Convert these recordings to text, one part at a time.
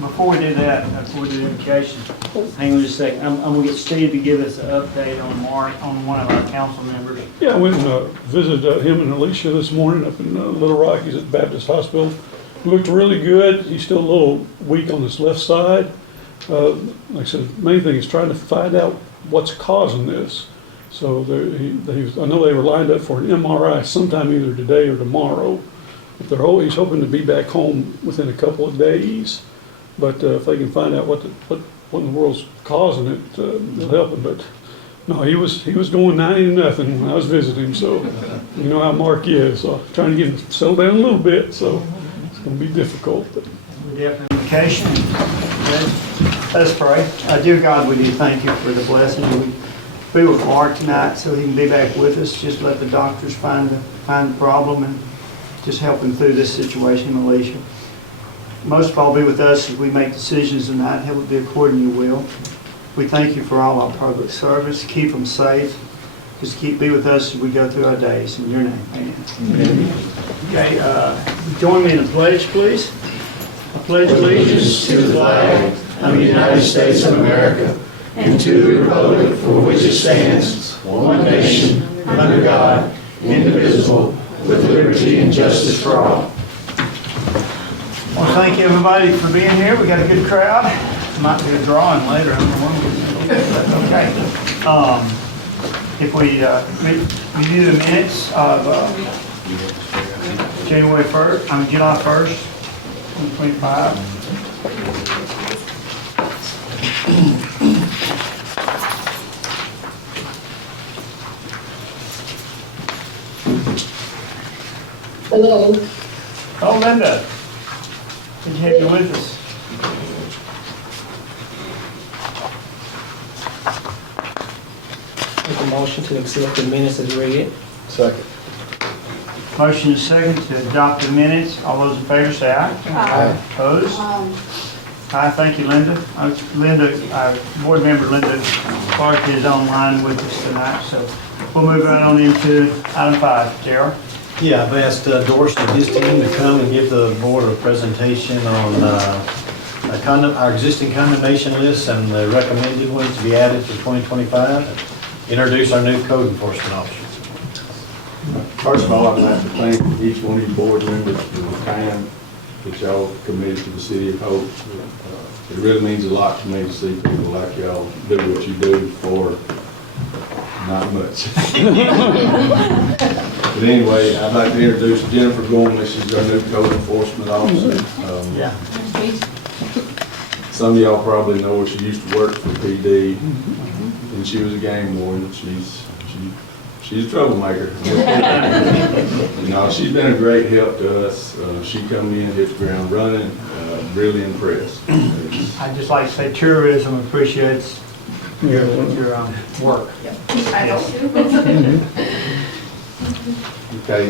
Before we do that, before we do the invocation, hang on just a second. I'm going to get Steve to give us an update on Mark, on one of our council members. Yeah, I went and visited him and Alicia this morning up in Little Rock. He's at Baptist Hospital. He looked really good. He's still a little weak on his left side. Like I said, the main thing is trying to find out what's causing this. So I know they were lined up for an MRI sometime either today or tomorrow. But he's hoping to be back home within a couple of days. But if they can find out what in the world's causing it, they'll help him. But no, he was going 90-0 when I was visiting him. So you know how Mark is. So trying to get him settled down a little bit. So it's going to be difficult. But. Vacation. Let's pray. Dear God, we do thank you for the blessing. We be with Mark tonight so he can be back with us. Just let the doctors find the problem and just help him through this situation, Alicia. Most of all, be with us as we make decisions tonight. Help it be according to your will. We thank you for all our public service. Keep them safe. Just be with us as we go through our days. In your name, amen. Okay, join me in a pledge, please. I pledge allegiance to the flag of the United States of America and to the republic for which it stands, one nation, under God, indivisible, with liberty and justice for all. Well, thank you everybody for being here. We got a good crowd. Might be a drawing later. I don't know. That's okay. If we review the minutes of July 1st, 2025. Hello. Oh, Linda. Good to have you with us. Make a motion to accept the minutes as read. Second. Motion is second to adopt the minutes. All those in favor say aye. Aye. Opposed? Aye. Thank you, Linda. Our board member Linda Clark is online with us tonight, so we'll move right on into item 5. Gerald? Yeah, I've asked Dorsey and his team to come and give the board a presentation on our existing condemnation list and the recommended ones to be added for 2025. Introduce our new code enforcement officer. First of all, I'd like to thank each one of you board members for the time that y'all committed to the city of Hope. It really means a lot to me to see people like y'all do what you do for not much. But anyway, I'd like to introduce Jennifer Gorman. She's our new code enforcement officer. Some of y'all probably know her. She used to work for PD, and she was a game warden. She's a troublemaker. You know, she's been a great help to us. She come in, hit the ground running, really impressed. I'd just like to say tourism appreciates your work. I don't. Okay,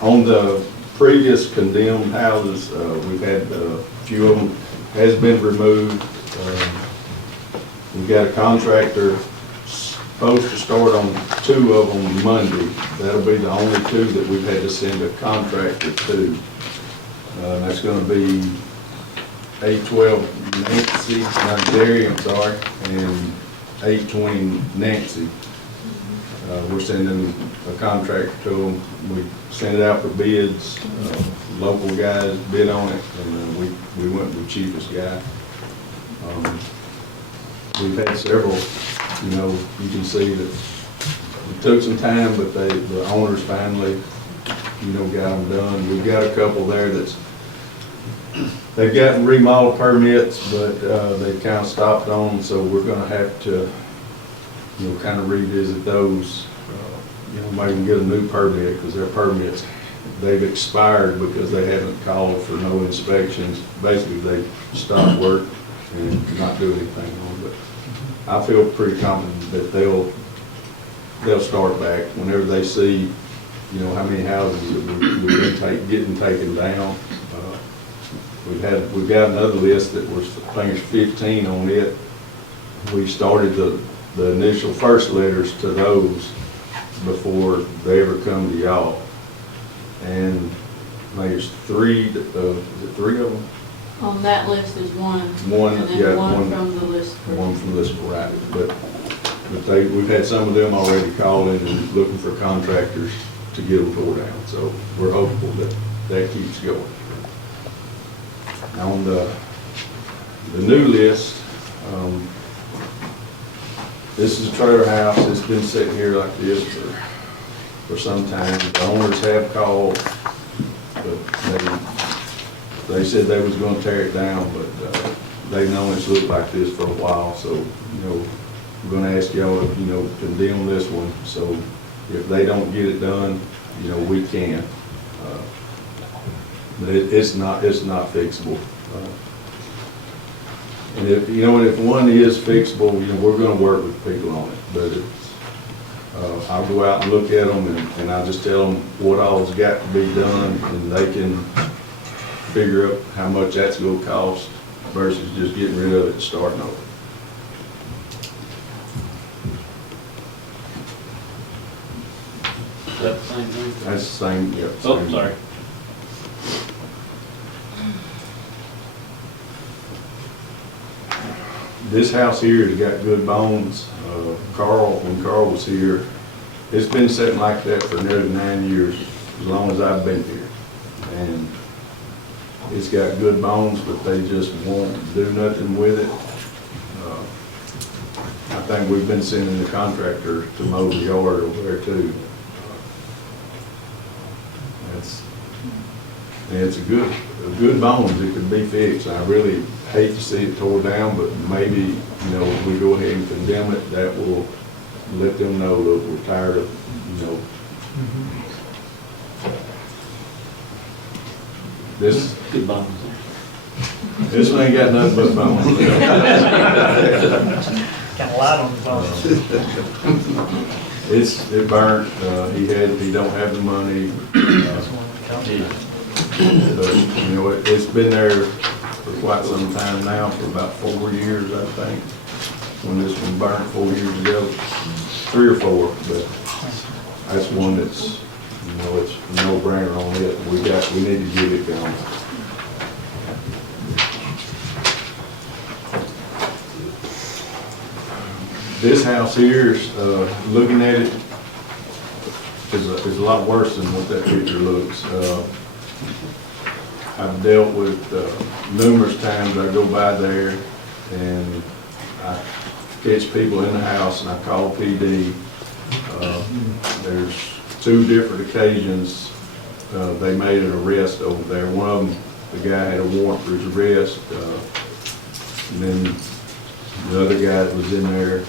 on the previous condemned houses, we've had a few of them has been removed. We've got a contractor supposed to start on 2 of them Monday. That'll be the only 2 that we've had to send a contractor to. That's going to be 812 Nancy, I'm sorry, and 820 Nancy. We're sending a contractor to them. We sent it out for bids. Local guys bid on it, and we went with the cheapest guy. We've had several. You know, you can see that it took some time, but the owners finally, got them done. We've got a couple there they've gotten remodel permits, but they've kind of stopped on, so we're going to have to, kind of revisit those. Maybe get a new permit because their permits, they've expired because they haven't called for no inspections. Basically, they stopped work and not do anything on it. But I feel pretty confident that they'll start back whenever they see, how many houses that we've been getting taken down. We've got another list that was, I think it's 15 on it. We started the initial first letters to those before they ever come to y'all. And I think there's 3 of them? On that list is one. One, And yeah, then one one- from the list. for- one from this variety, but we've had some of them already calling and looking for contractors to get them tore down, so we're hopeful that that keeps going. On the new list, this is a trailer house, it's been sitting here like this for some time. The owners have called, but they said they was gonna tear it down, but they've known it's looked like this for a while, so, you know, we're gonna ask y'all to, you know, condemn this one, so if they don't get it done, you know, we can. But it's not fixable. And if, you know, if one is fixable, you know, we're gonna work with people on it, but it's, I'll go out and look at them and I'll just tell them what all's got to be done, and they can figure up how much that's gonna cost versus just getting rid of it and starting over. Is that the same thing? That's the same, yeah. Oh, same. sorry. This house here has got good bones. When Carl was here, it's been sitting like that for nearly 9 years, as long as I've been here. And it's got good bones, but they just won't do nothing with it. I think we've been sending the contractor to mow the yard over there too. It's a good bones, it could be fixed. I really hate to see it tore down, but maybe, you know, if we go ahead and condemn it, that will let them know that we're tired of, you know. Good bones. This one ain't got nothing but bones. Got a light on the phone. It burnt, he don't have the money. But, you know, it's been there for quite some time now, for about 4 years, I think, when this one burnt 4 years ago, 3 or 4, but that's one that's, you know, it's a no-brainer on it. We need to get it going. This house here is, looking at it, is a lot worse than what that picture looks. I've dealt with, numerous times I go by there and I catch people in the house and I call PD. There's 2 different occasions, they made an arrest over there. One of them, the guy had a warrant for his arrest, and then the other guy that was in there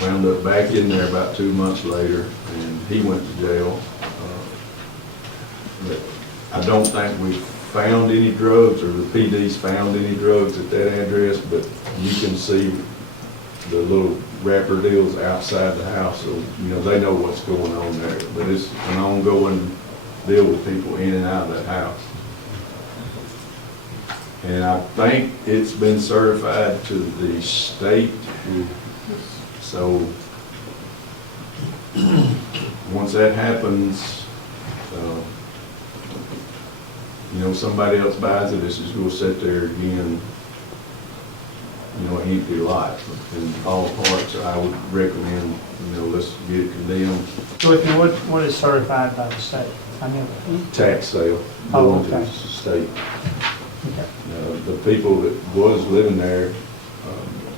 wound up back in there about 2 months later, and he went to jail. But I don't think we've found any drugs, or the PD's found any drugs at that address, but you can see the little wrapper deals outside the house, so, you know, they know what's going on there. But it's an ongoing deal with people in and out of that house. And I think it's been certified to the state, so once that happens, you know, somebody else buys it, it's just gonna sit there again, you know, an empty lot and fall apart. So I would recommend, you know, let's get it condemned. What is certified by the state? I mean, Tax sale, Oh, going to the okay. state. okay. The people that was living there,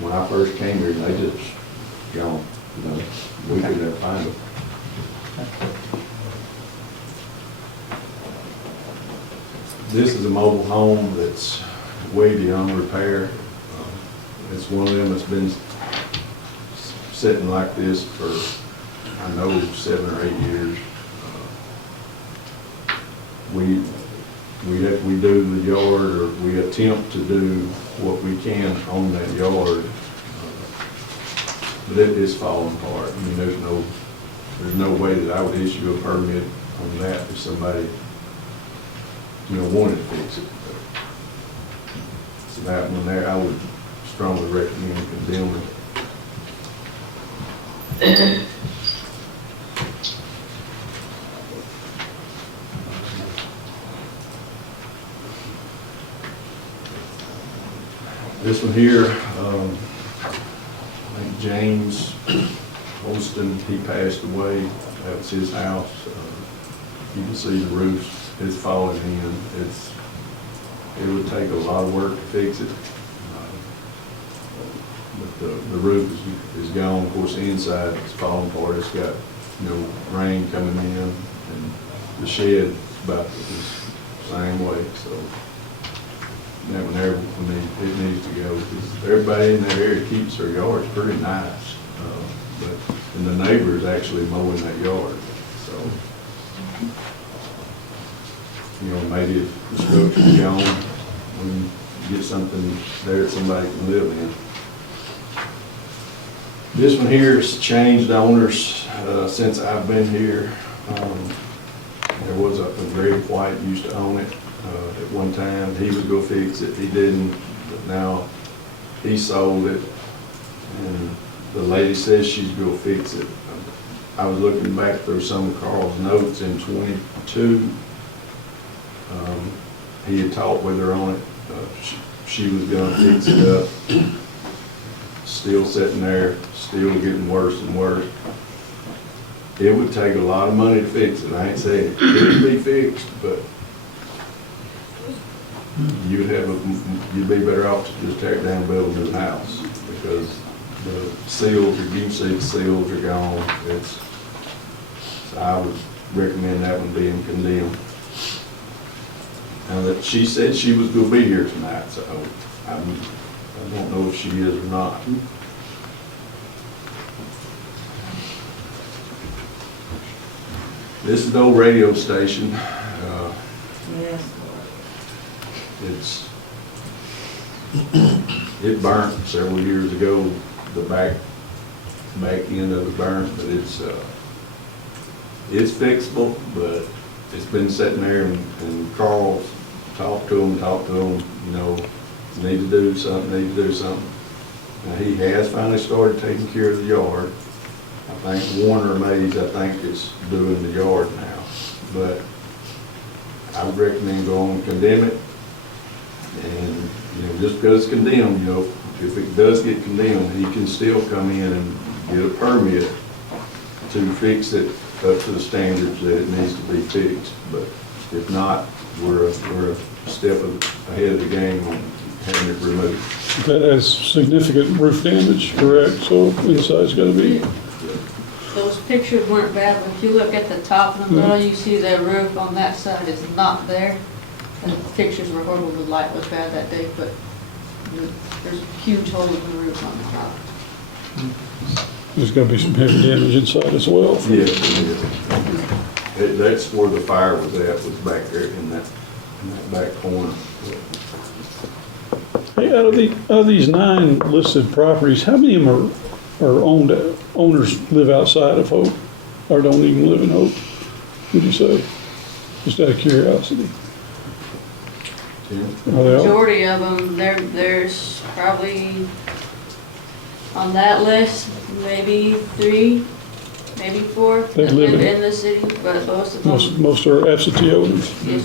when I first came here, they just gone, you know, we could never find them. This is a mobile home that's way beyond repair. It's one of them that's been sitting like this for, I know, 7 or 8 years. We do the yard, or we attempt to do what we can on that yard, but it is falling apart. I mean, there's no way that I would issue a permit on that if somebody, you know, wanted to fix it. So that one there, I would strongly recommend condemning. This one here, I think James Holston, he passed away. That was his house. You can see the roof is falling in. It would take a lot of work to fix it. But the roof is gone. Of course, the inside is falling apart. It's got, rain coming in, and the shed about the same way. So that one there, it needs to go. Because everybody in that area keeps their yards pretty nice. And the neighbor's actually mowing that yard. So, maybe if the structure's gone, we can get something there that somebody can live in. This one here has changed owners since I've been here. There was a Greg White used to own it at one time. He would go fix it. He didn't, but now he sold it. And the lady says she's going to fix it. I was looking back through some of Carl's notes in 22. He had talked with her on it. She was going to fix it up. Still sitting there, still getting worse and worse. It would take a lot of money to fix it. I ain't saying it couldn't be fixed, but you'd be better off to just tear it down and build a new house, because the seals, you can see the seals are gone. So I would recommend that one being condemned. Now that she said she was going to be here tonight, so I don't know if she is or not. This is the old radio station. Yes. It burnt several years ago. The back end of it burnt, but it's fixable. But it's been sitting there, and Carl talked to him, need to do something. Now, he has finally started taking care of the yard. I think Warner Mays, is doing the yard now. But I would recommend going and condemn it. And, just because it's condemned, if it does get condemned, he can still come in and get a permit to fix it up to the standards that it needs to be fixed. But if not, we're a step ahead of the game on having it removed. That has significant roof damage, correct? So inside's gotta be, Those pictures weren't bad, but if you look at the top and the middle, you see the roof on that side is not there. And the pictures were horrible, the light was bad that day, but there's a huge hole in the roof on the top. there's gotta be some heavy damage inside as well. Yeah. That's where the fire was back there in that back corner. Hey, out of these 9 listed properties, how many of them are owners live outside of Hope, or don't even live in Hope, would you say? Just out of curiosity. Tim? Are they all? Majority of them, there's probably, on that list, maybe 3, maybe 4 They that live live in- in the city, but most of them, Most are absentee owners. yes.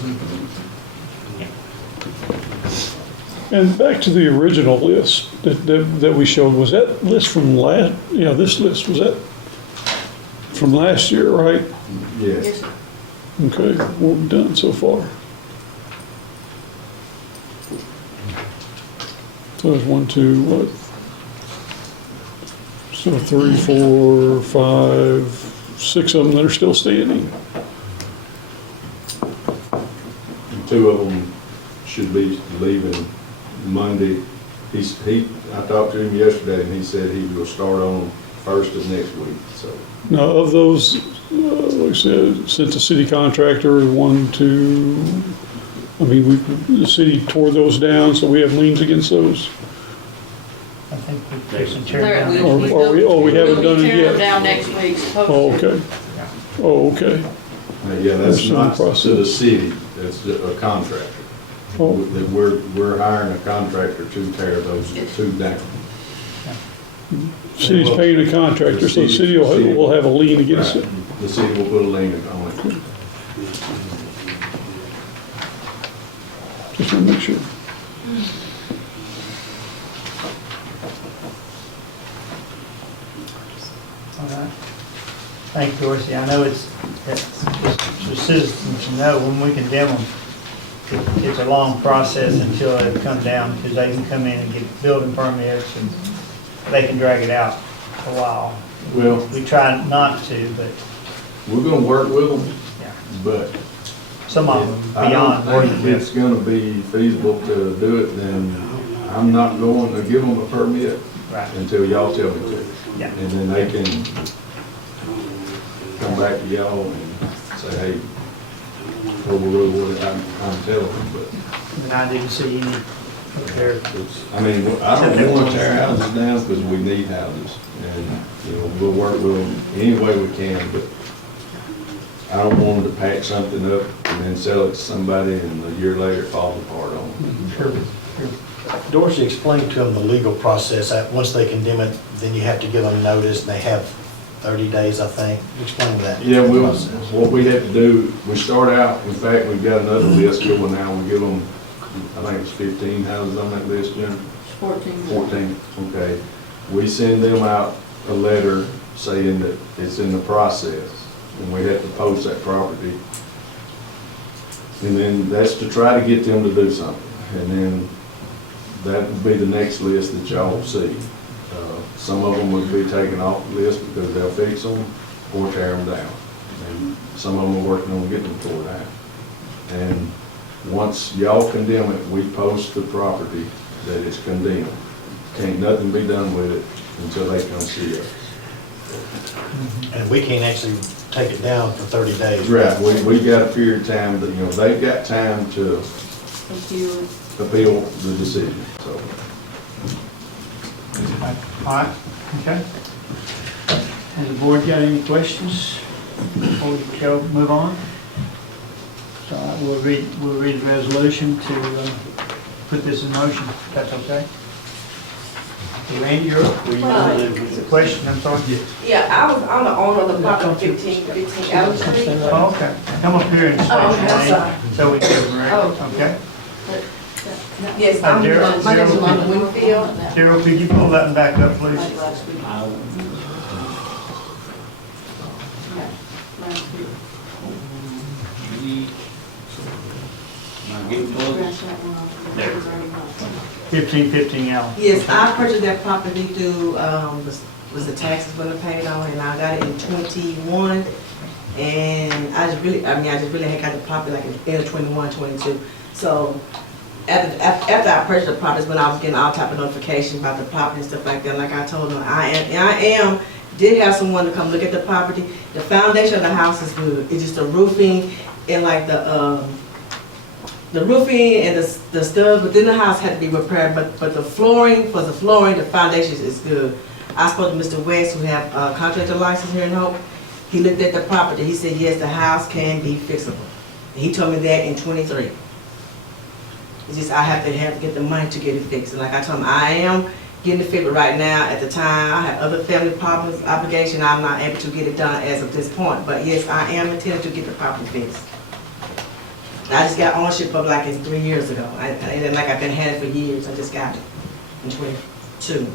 And back to the original list that we showed, was that list from this list, was that from last year, right? Yes. Yes, sir. Okay, what we've done so far. So there's 1, 2, what? So 3, 4, 5, 6 of them that are still standing. And 2 of them should be leaving Monday. I talked to him yesterday, and he said he will start on first of next week, so. Now, of those, like I said, since the city contractor, 1, 2, the city tore those down, so we have liens against those. I think we should tear They're- down. we haven't done it We'll be tearing yet. them down next week, Oh, supposedly. okay. Yeah, that's There's some not to process. the city, that's a contractor. Oh. That we're hiring a contractor to tear those 2 down. City's paying a contractor, so the city will have a lien against it. The city will put a lien on it. Just want to make sure. Thank you, Dorsey. I know it's the citizens know when we condemn them, it's a long process until they come down, because they can come in and get building permits and they can drag it out a while. Well, We try not to, but we're gonna work with them, yeah, but some of them I beyond don't working think with. it's gonna be feasible to do it, then I'm not going to give them a permit Right, until y'all tell me to. yeah. And then they can come back to y'all and say, hey, overrule what I'm telling them, but And I didn't see any there. I mean, I don't want to tear houses down because we need houses. And, you know, we'll work with them any way we can, but I don't want them to pack something up and then sell it to somebody and a year later it falls apart on them. Sure, sure. Dorsey explained to them the legal process. Once they condemn it, then you have to give them notice, and they have 30 days, I think. Explain that. Yeah, process. what we have to do, we start out, in fact, we've got another list going now. We give them, I think it's 15 houses on that list, Jennifer? 14. 14, okay. We send them out a letter saying that it's in the process, and we have to post that property. And then that's to try to get them to do something. And then that would be the next list that y'all see. Some of them would be taken off the list because they'll fix them or tear them down. And some of them are working on getting them tore down. And once y'all condemn it, we post the property that it's condemned. Can't nothing be done with it until they come see us. And we can't actually take it down for 30 days. Right, we got a period of time that, you know, they've got time to appeal the decision, so. All right, okay. Has the board got any questions before we go move on? So we'll read the resolution to put this in motion, if that's okay. Randy, you're up. The question, I'm sorry. Yeah, I'm the owner of the property 15 Allen Street. Oh, okay. Come up here and state Oh, okay, I'm your sorry. name, so we can read, Oh. okay? Yes, my name is Wonderful Winfield. Daryl, could you pull that one back up, please? Now get close. 1515 Allen. Yes, I purchased that property through, was the taxes when I paid on, and I got it in 21. And I just really had got the property like in 21, 22. So after I purchased the property, when I was getting all type of notifications about the property and stuff like that, like I told them, I did have someone to come look at the property. The foundation of the house is good. It's just the roofing and like the roofing and the stuff within the house had to be repaired, but the flooring, the foundation is good. I spoke to Mr. West, who have a contractor license here in Hope. He looked at the property. He said, yes, the house can be fixable. He told me that in 23. It's just I have to get the money to get it fixed. And like I told him, I am getting it fixed right now. At the time, I have other family problems, obligation. I'm not able to get it done as of this point. But yes, I am intending to get the property fixed. I just got ownership of like it's 3 years ago. And like I've been had it for years. I just got it in 22.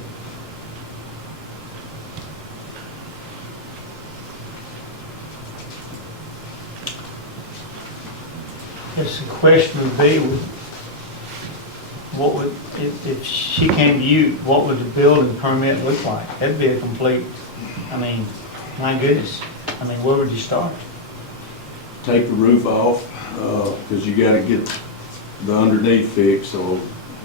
Yes, the question would be, what would, if she came to you, what would the building permit look like? That'd be a complete, I mean, my goodness. I mean, where would you start? Take the roof off, because you gotta get the underneath fixed, so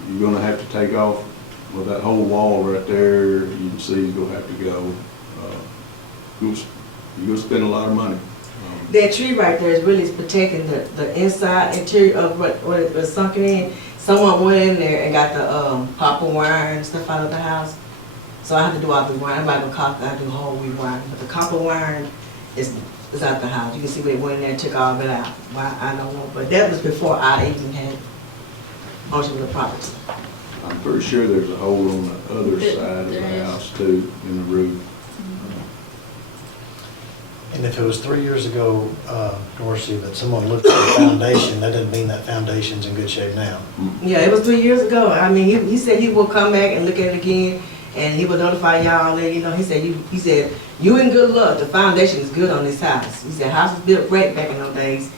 you're gonna have to take off, well, that whole wall right there, you can see is gonna have to go. You're gonna spend a lot of money. That tree right there is really protecting the inside interior of what it was sunken in. Someone went in there and got the copper wire and stuff out of the house. So I have to do all the wiring. I'm not gonna copper, I have to do the whole rewiring. But the copper wiring is out the house. You can see where they went in there and took all of it out. Well, I don't know, but that was before I even had ownership of the property. I'm pretty sure there's a hole on the other side of the house too, in the roof. And if it was 3 years ago, Dorsey, that someone looked at the foundation, that doesn't mean that foundation's in good shape now. Yeah, it was 3 years ago. I mean, he said he will come back and look at it again. and he will notify y'all, and, you know, he said, you in good luck, the foundation is good on this house. He said, house was built great back in those days.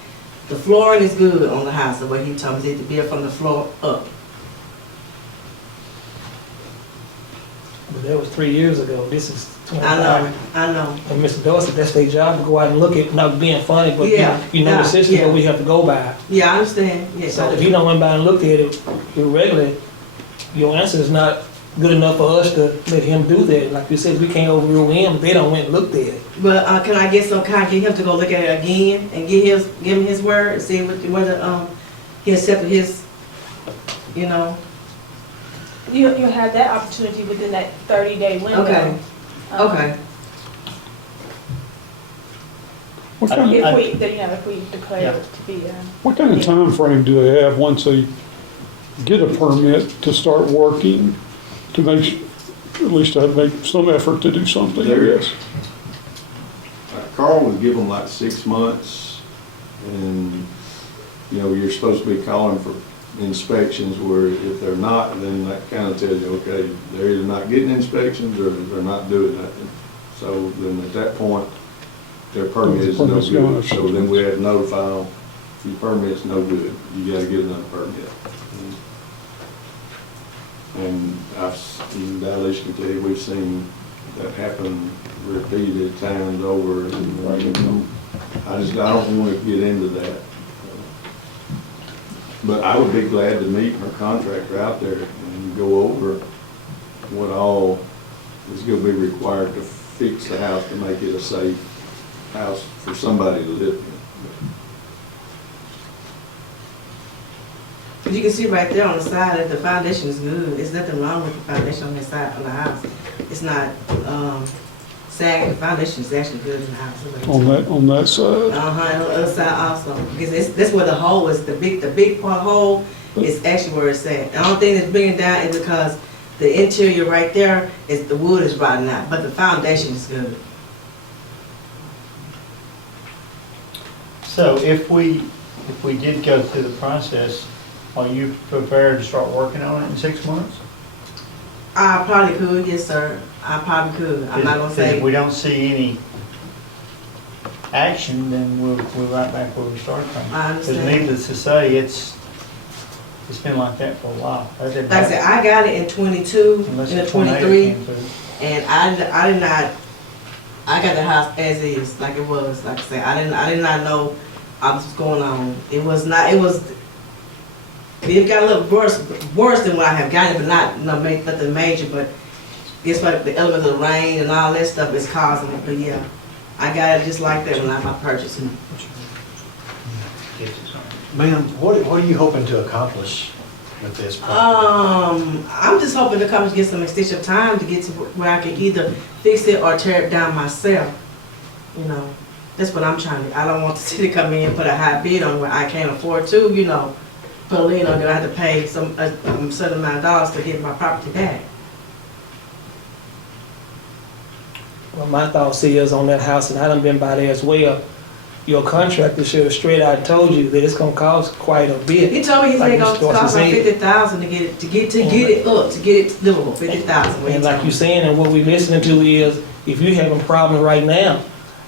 The flooring is good on the house, the way he told me, to build from the floor up. But that was 3 years ago. This is 25. I know. And Mr. Dorsey, that's their job to go out and look at, not being funny, but Yeah, you know the yeah, system yeah. that we have to go by. Yeah, I understand, yeah. So if you don't went by and looked at it regularly, your answer is not good enough for us to let him do that. Like you said, we can't overrule him if they don't went and looked at it. But can I get him to go look at it again and give him his word and see whether he accepted his, you know? You'll have that opportunity within that 30-day window. Okay. Okay. What kind If of, we declare Yeah. it to be, what kind of time frame do they have once they get a permit to start working, to make, at least to make some effort to do something, I guess? Carl would give them like 6 months, and, you know, you're supposed to be calling for inspections, where if they're not, then that kind of tells you, okay, they're either not getting inspections or they're not doing nothing. So then at that point, their permit is no Permit's gone. good. So then we have to notify them, your permit's no good, you gotta get another permit. And in Dallas, can tell you, we've seen that happen repeated times over, and I don't want to get into that. But I would be glad to meet our contractor out there and go over what all is going to be required to fix the house to make it a safe house for somebody to live in. But you can see right there on the side that the foundation is good. There's nothing wrong with the foundation on this side of the house. It's not sagging. The foundation is actually good in the house. On that side? Uh-huh, and on the other side also. Because that's where the hole is, the big part hole is actually where it's at. The only thing that's bringing down is because the interior right there is, the wood is rotting out, but the foundation is good. So if we did go through the process, are you prepared to start working on it in 6 months? I probably could, yes, sir. I probably could. I'm not gonna say. If we don't see any action, then we're right back where we started from. I Because understand. needless to say, it's been like that for a while. Like I said, I got it in 22, Unless in a the tornado 23, came through. and I did not, I got the house as is, like it was. Like I said, I did not know what was going on. It got a little worse than what I have gotten, but nothing major, but it's like the elements of the rain and all that stuff is causing it. But yeah, I got it just like that when I purchased it. Ma'am, what are you hoping to accomplish with this property? I'm just hoping to come get some extension of time to get to where I can either fix it or tear it down myself. You know, that's what I'm trying to. I don't want the city to come in and put a high bid on where I can't afford to. You know, put a lien on it. I have to pay a certain amount of dollars to get my property back. Well, my thoughts is on that house, and I done been by there as well. Your contractor should have straight out told you that it's gonna cost quite a bit. He told me he's Like gonna Mr. Dorsey cost like said. $50,000 to get it livable. $50,000. And like you're saying, and what we listening to is, if you having problems right now,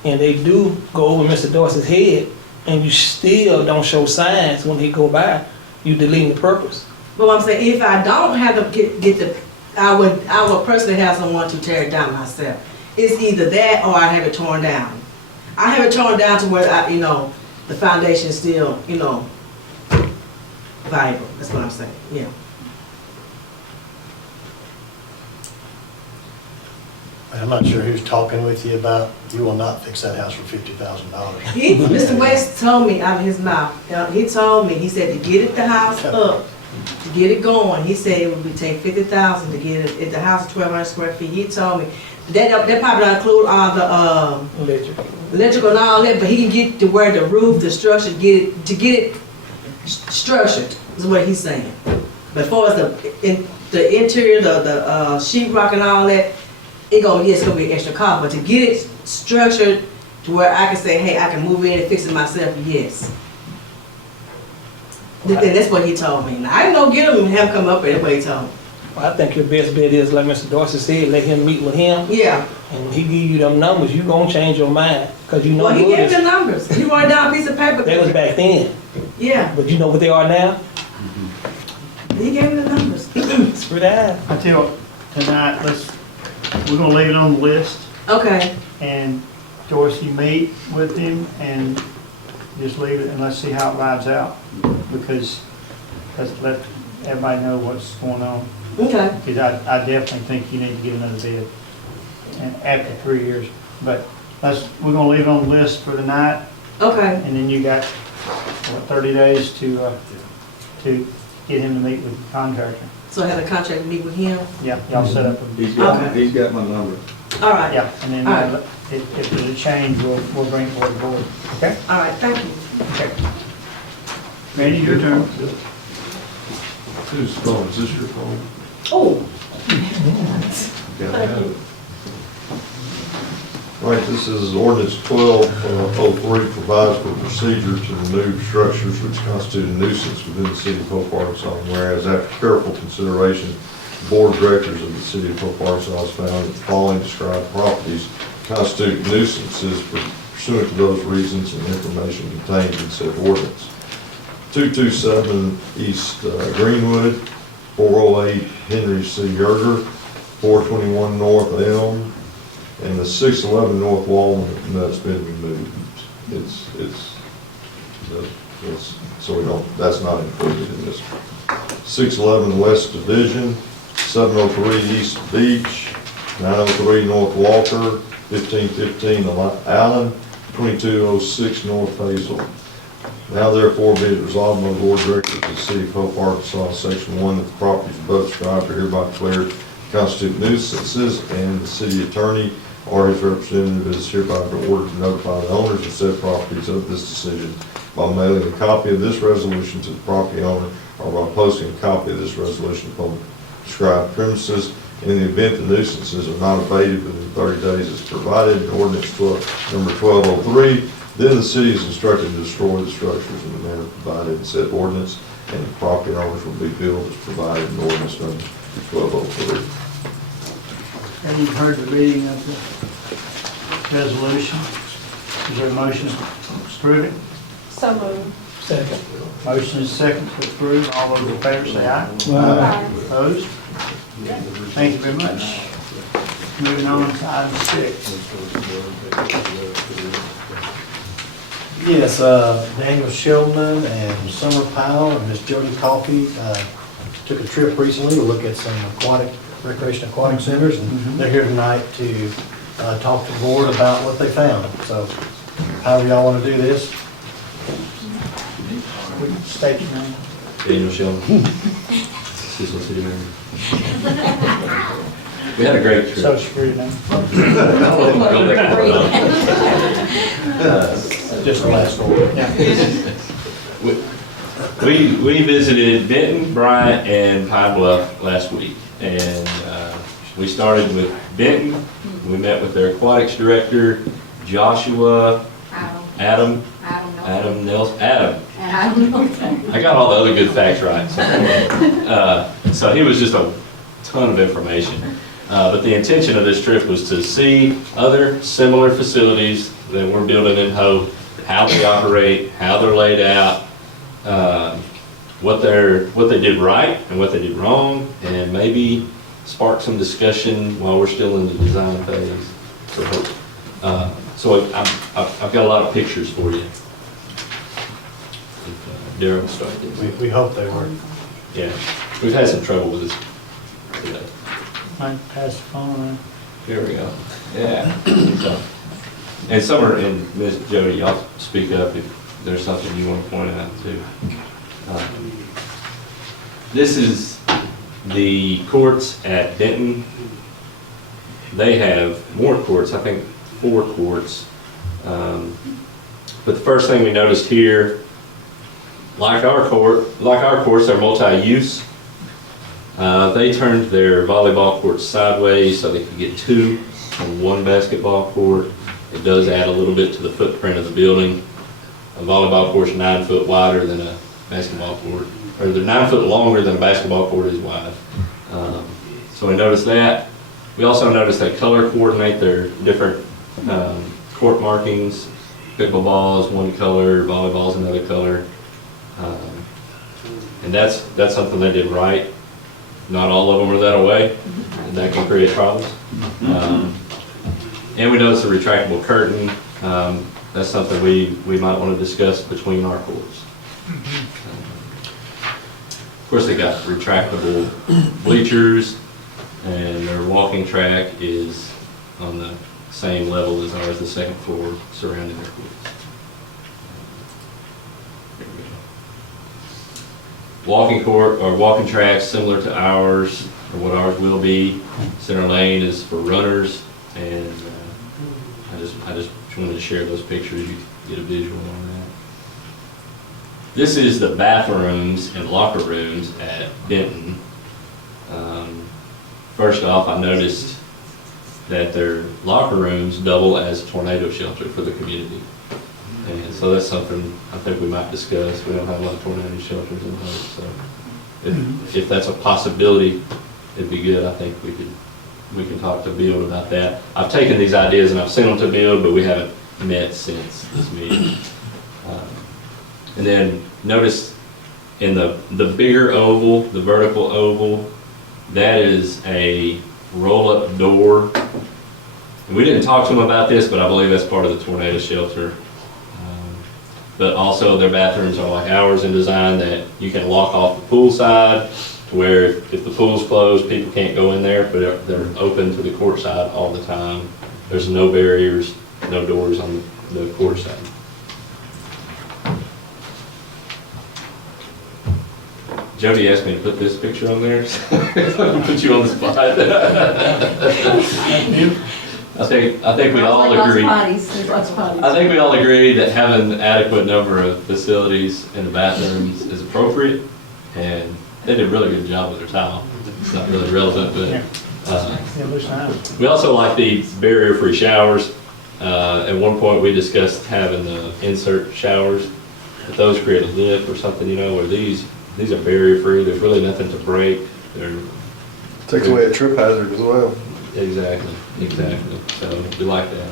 and they do go over Mr. Dorsey's head, and you still don't show signs when they go by, you deleting the purpose. But what I'm saying, if I don't have to I would personally have someone to tear it down myself. It's either that or I have it torn down. I have it torn down to where the foundation is still, viable. That's what I'm saying. Yeah. I'm not sure who's talking with you about, you will not fix that house for $50,000. Mr. West told me out of his mouth. He told me. He said to get the house up, to get it going. He said it would take $50,000 to get it. If the house is 1,200 square feet, he told me that probably don't include all the electrical and all that, but he can get to where the roof, the structure, get it structured. Is what he's saying. But as far as the interior, the sheetrock and all that, it's gonna be an extra cost. But to get it structured to where I can say, hey, I can move in and fix it myself, yes. That's what he told me. Now, I didn't go get him and have him come up there. That's what he told me. I think your best bet is, like Mr. Dorsey said, let him meet with him, Yeah, and when he give you them numbers, you gonna change your mind, cause you know well, he what gave is- me the numbers, he wrote down a piece of paper. that was back then, Yeah, but you know what they are now? he gave me the numbers. Screw that. I tell you what, tonight, we're gonna leave it on the list, Okay, and Dorsey meet with him, and just leave it, and let's see how it rides out, because let's let everybody know what's going on. okay, Because I definitely think you need to get another bid, and after 3 years. But we're gonna leave it on the list for tonight, okay, and then you got, 30 days to get him to meet with the contractor. so I had a contract meet with him, Yeah, y'all set up, He's Okay. got my number. all right, yeah, and then All right. if there's a change, we'll bring it forward to the board. Okay? all right, thank you. Okay. Randy, your turn. Whose phone, is this your phone? Oh, Gotta have it. Right, this is ordinance 1203, provides for procedure to remove structures which constitute a nuisance within the city of Hope, Arkansas. Whereas after careful consideration, the board of directors of the city of Hope, Arkansas has found that the following described properties constitute nuisances pursuant to those reasons and information contained in said ordinance. 227 East Greenwood, 408 Henry C. Yerger, 421 North Elm, and the 611 North Walnut, that's been removed. So that's not included in this. 611 West Division, 703 East Beach, 903 North Walker, 1515 Allen, 2206 North Hazel. Now therefore be it resolved by the board of directors of the city of Hope, Arkansas, section 1, that the properties above described are hereby declared to constitute nuisances, and the city attorney or his representative is hereby ordered to notify the owners of said properties of this decision by mailing a copy of this resolution to the property owner or by posting a copy of this resolution upon described premises. In the event the nuisances are not abated within 30 days as provided in ordinance number 1203, then the city is instructed to destroy the structures in the manner provided in said ordinance, and the property owners will be billed as provided in ordinance number 1203. And you've heard the reading of the resolution. Is there a motion to approve it? So moved. Second. Motion is second to approve. All those in favor say aye. Aye. Opposed? Thank you very much. Moving on to item 6. Yes, Daniel Sheldon and Summer Powell and Miss Jody Coffey took a trip recently to look at some recreation aquatic centers, and they're here tonight to talk to the board about what they found. So however y'all want to do this. Would you state your name? Daniel Sheldon, Assistant City Manager. We had a great trip. Social Security name? Just the last one. Yeah. We visited Benton, Bryant, and Pine Bluff last week, and we started with Benton. We met with their aquatics director, Joshua, Adam Nelson. I got all the other good facts right. So he was just a ton of information. But the intention of this trip was to see other similar facilities that we're building in Hope, how they operate, how they're laid out, what they did right and what they did wrong, and maybe spark some discussion while we're still in the design phase for Hope. So I've got a lot of pictures for you. Darren started. We hope they work. Yeah, we've had some trouble with this today. Mind pass the phone around? Here we go. Yeah. So, and Summer and Miss Jody, y'all speak up if there's something you want to point out too. This is the courts at Benton. They have more courts, I think 4 courts. But the first thing we noticed here, like our courts, they're multi-use. They turned their volleyball courts sideways so they could get 2 on 1 basketball court. It does add a little bit to the footprint of the building. A volleyball court's 9 foot wider than a basketball court, or they're 9 foot longer than a basketball court is wide. So we noticed that. We also noticed they color coordinate their different court markings. Pickleball is one color, volleyball is another color. And that's something they did right. Not all of them are that way, and that can create problems. And we noticed a retractable curtain. That's something we might want to discuss between our courts. Of course, they got retractable bleachers, and their walking track is on the same level as ours, the second floor surrounding their courts. Walking court or walking tracks similar to ours, or what ours will be. Center lane is for runners, and I just wanted to share those pictures. You get a visual on that. This is the bathrooms and locker rooms at Benton. First off, I noticed that their locker rooms double as a tornado shelter for the community. And so that's something I think we might discuss. We don't have a lot of tornado shelters in those, so if that's a possibility, it'd be good. I think we can talk to Bill about that. I've taken these ideas and I've sent them to Bill, but we haven't met since this meeting. And then notice in the bigger oval, the vertical oval, that is a roll-up door. And we didn't talk to them about this, but I believe that's part of the tornado shelter. But also their bathrooms are like ours in design, that you can lock off the pool side to where if the pool's closed, people can't go in there, but they're open to the court side all the time. There's no barriers, no doors on the court side. Jody asked me to put this picture on there. Put you on the spot. I think we all agree. I think we all agree that having an adequate number of facilities in the bathrooms is appropriate, and they did a really good job with their tile. It's not really relevant, but we also like the barrier-free showers. At one point, we discussed having the insert showers, but those create a lip or something, where these are barrier-free. There's really nothing to break. Takes away a trip hazard as well. Exactly. So we like that.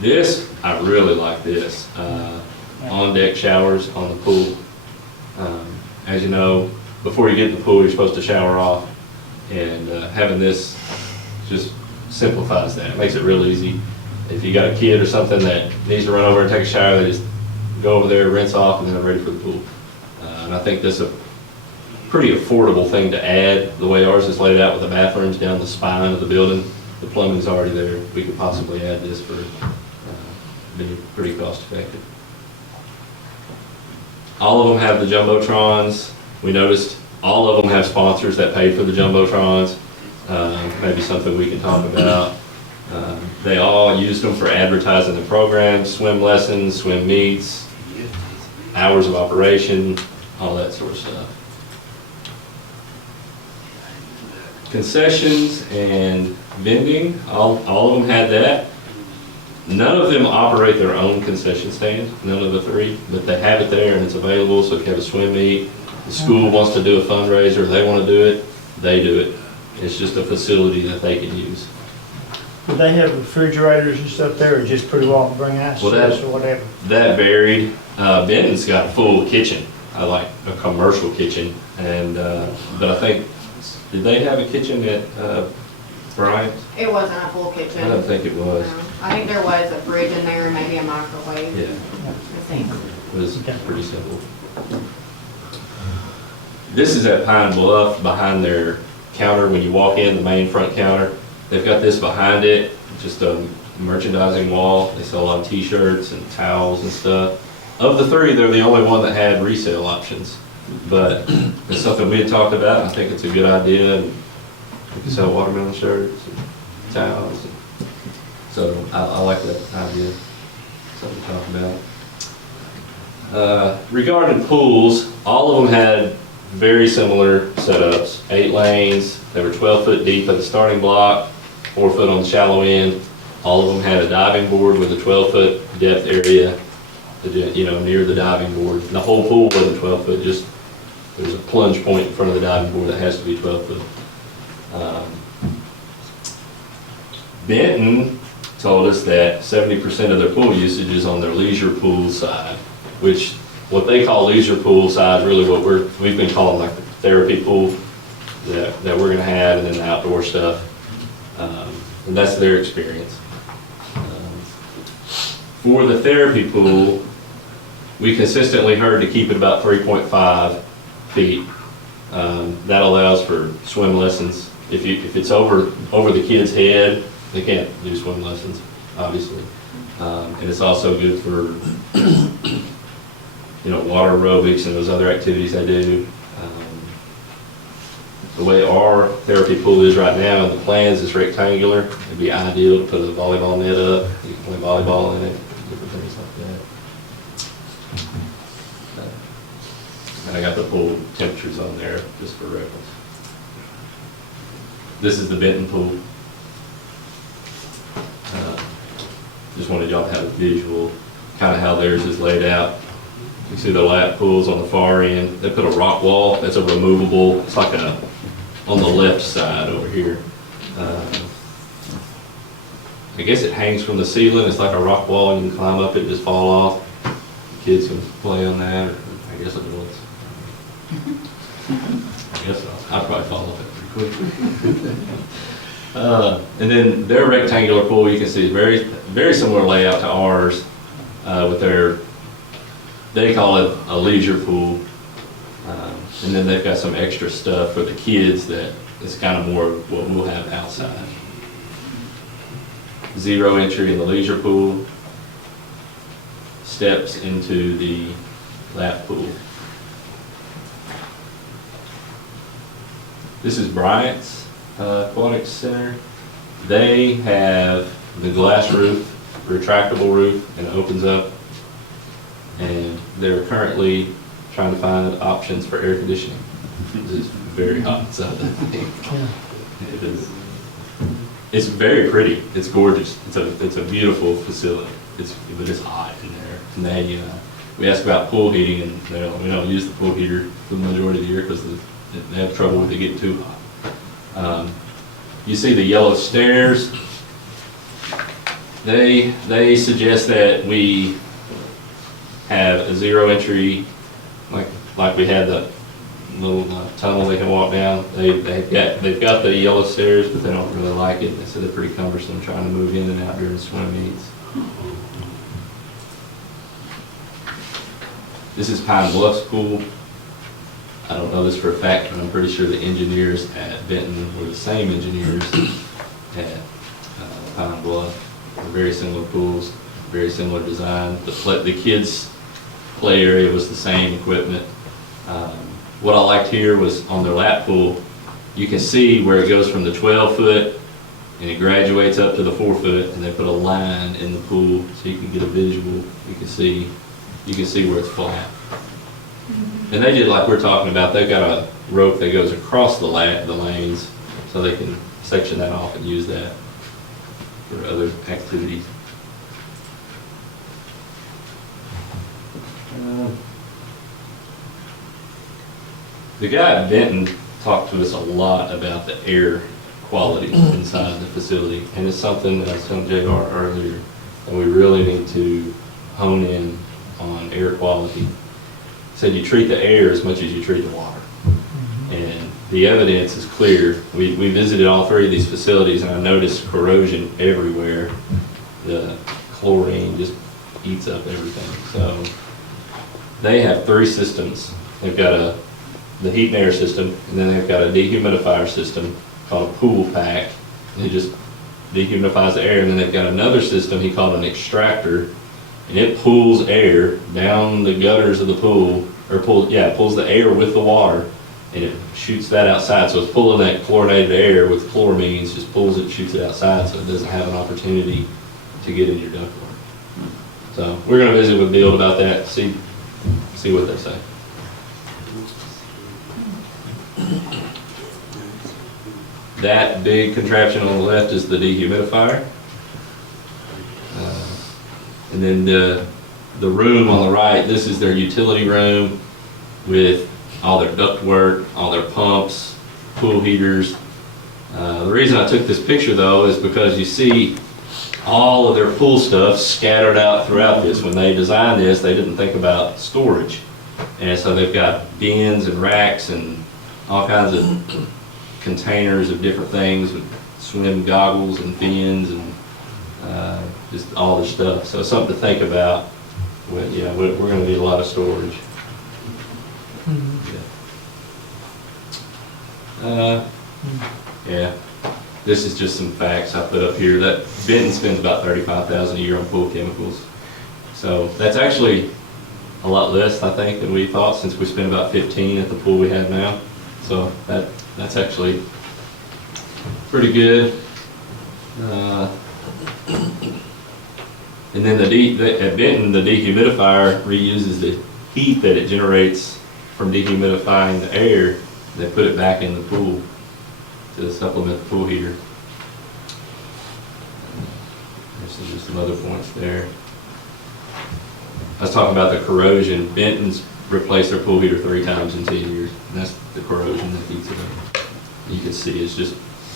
This, I really like this. On-deck showers on the pool. As you know, before you get in the pool, you're supposed to shower off. And having this just simplifies that. It makes it real easy. If you got a kid or something that needs to run over and take a shower, they just go over there, rinse off, and then they're ready for the pool. And I think this is a pretty affordable thing to add. The way ours is laid out with the bathrooms down the spine of the building, the plumbing's already there. We could possibly add this for being pretty cost effective. All of them have the Jumbotrons. We noticed all of them have sponsors that pay for the Jumbotrons. Maybe something we can talk about. They all used them for advertising the programs, swim lessons, swim meets, hours of operation, all that sort of stuff. Concessions and vending, all of them had that. None of them operate their own concession stand, none of the three, but they have it there and it's available. So if you have a swim meet, the school wants to do a fundraiser, they want to do it, they do it. It's just a facility that they can use. Do they have refrigerators and stuff there, or just pretty well bring ice or whatever? That varied. Benton's got a full kitchen, like a commercial kitchen, and but I think, did they have a kitchen at Bryant? It wasn't a full kitchen. I don't think it was. No. I think there was a fridge in there and maybe a microwave. Yeah. I think. It was pretty simple. This is at Pine Bluff, behind their counter. When you walk in, the main front counter, they've got this behind it, just a merchandising wall. They sell a lot of t-shirts and towels and stuff. Of the three, they're the only one that had resale options. But it's something we had talked about. I think it's a good idea. And we can sell watermelon shirts and towels. So I like that idea. Something to talk about. Regarding pools, all of them had very similar setups. 8 lanes. They were 12 foot deep at the starting block, 4 foot on the shallow end. All of them had a diving board with a 12-foot depth area, near the diving board. The whole pool wasn't 12 foot, just there was a plunge point in front of the diving board that has to be 12 foot. Benton told us that 70% of their pool usage is on their leisure pool side, which what they call leisure pool side is really what we've been calling like the therapy pool that we're gonna have, and then the outdoor stuff. And that's their experience. For the therapy pool, we consistently heard to keep it about 3.5 feet. That allows for swim lessons. If it's over the kid's head, they can't do swim lessons, obviously. And it's also good for, water aerobics and those other activities they do. The way our therapy pool is right now, the plans is rectangular. It'd be ideal to put a volleyball net up. You can play volleyball in it, different things like that. And I got the pool temperatures on there just for reference. This is the Benton pool. Just wanted y'all to have a visual, kind of how theirs is laid out. You see the lap pools on the far end. They put a rock wall. That's a removable. It's like on the left side over here. I guess it hangs from the ceiling. It's like a rock wall. You can climb up it, just fall off. Kids can play on that, or I guess adults. I guess I'd probably fall off it pretty quick. And then their rectangular pool, you can see, is very, very similar layout to ours, with they call it a leisure pool. And then they've got some extra stuff for the kids that is kind of more what we'll have outside. 0 entry in the leisure pool, steps into the lap pool. This is Bryant's Aquatic Center. They have the glass roof, retractable roof, and it opens up. And they're currently trying to find options for air conditioning. It's very hot inside that thing. It is. It's very pretty. It's gorgeous. It's a beautiful facility. But it's hot in there. And we asked about pool heating, and we don't use the pool heater for the majority of the year because they have trouble with it getting too hot. You see the yellow stairs. They suggest that we have a 0 entry, like we had the little tunnel they can walk down. They've got the yellow stairs, but they don't really like it. They said they're pretty cumbersome trying to move in and out during swim meets. This is Pine Bluff's pool. I don't know this for a fact, but I'm pretty sure the engineers at Benton were the same engineers at Pine Bluff. They're very similar pools, very similar design. The kids' play area was the same equipment. What I liked here was on their lap pool, you can see where it goes from the 12 foot and it graduates up to the 4 foot, and they put a line in the pool so you can get a visual. You can see where it's flat. And they did like we're talking about. They've got a rope that goes across the lanes so they can section that off and use that for other activities. The guy at Benton talked to us a lot about the air quality inside the facility, and it's something that I was telling JR earlier, and we really need to hone in on air quality. He said you treat the air as much as you treat the water, and the evidence is clear. We visited all 3 of these facilities, and I noticed corrosion everywhere. The chlorine just eats up everything. So they have 3 systems. They've got the heat and air system, and then they've got a dehumidifier system called a pool pack. And it just dehumidifies the air. And then they've got another system he called an extractor, and it pulls air down the gutters of the pool, or pulls the air with the water, and it shoots that outside. So it's pulling that chlorinated air with chloramines, just pulls it, shoots it outside, so it doesn't have an opportunity to get in your ductwork. So we're going to visit with Bill about that, see what they say. That big contraption on the left is the dehumidifier. And then the room on the right, this is their utility room with all their ductwork, all their pumps, pool heaters. The reason I took this picture though is because you see all of their pool stuff scattered out throughout this. When they designed this, they didn't think about storage. And so they've got bins and racks and all kinds of containers of different things with swim goggles and fins and just all the stuff. So it's something to think about. Yeah, we're going to need a lot of storage. Yeah, this is just some facts I put up here. That Benton spends about $35,000 a year on pool chemicals. So that's actually a lot less, I think, than we thought, since we spend about 15 at the pool we have now. So that's actually pretty good. And then at Benton, the dehumidifier reuses the heat that it generates from dehumidifying the air. They put it back in the pool to supplement the pool heater. There's just some other points there. I was talking about the corrosion. Benton's replaced their pool heater 3 times in 10 years. And that's the corrosion that heats it up. You can see it's just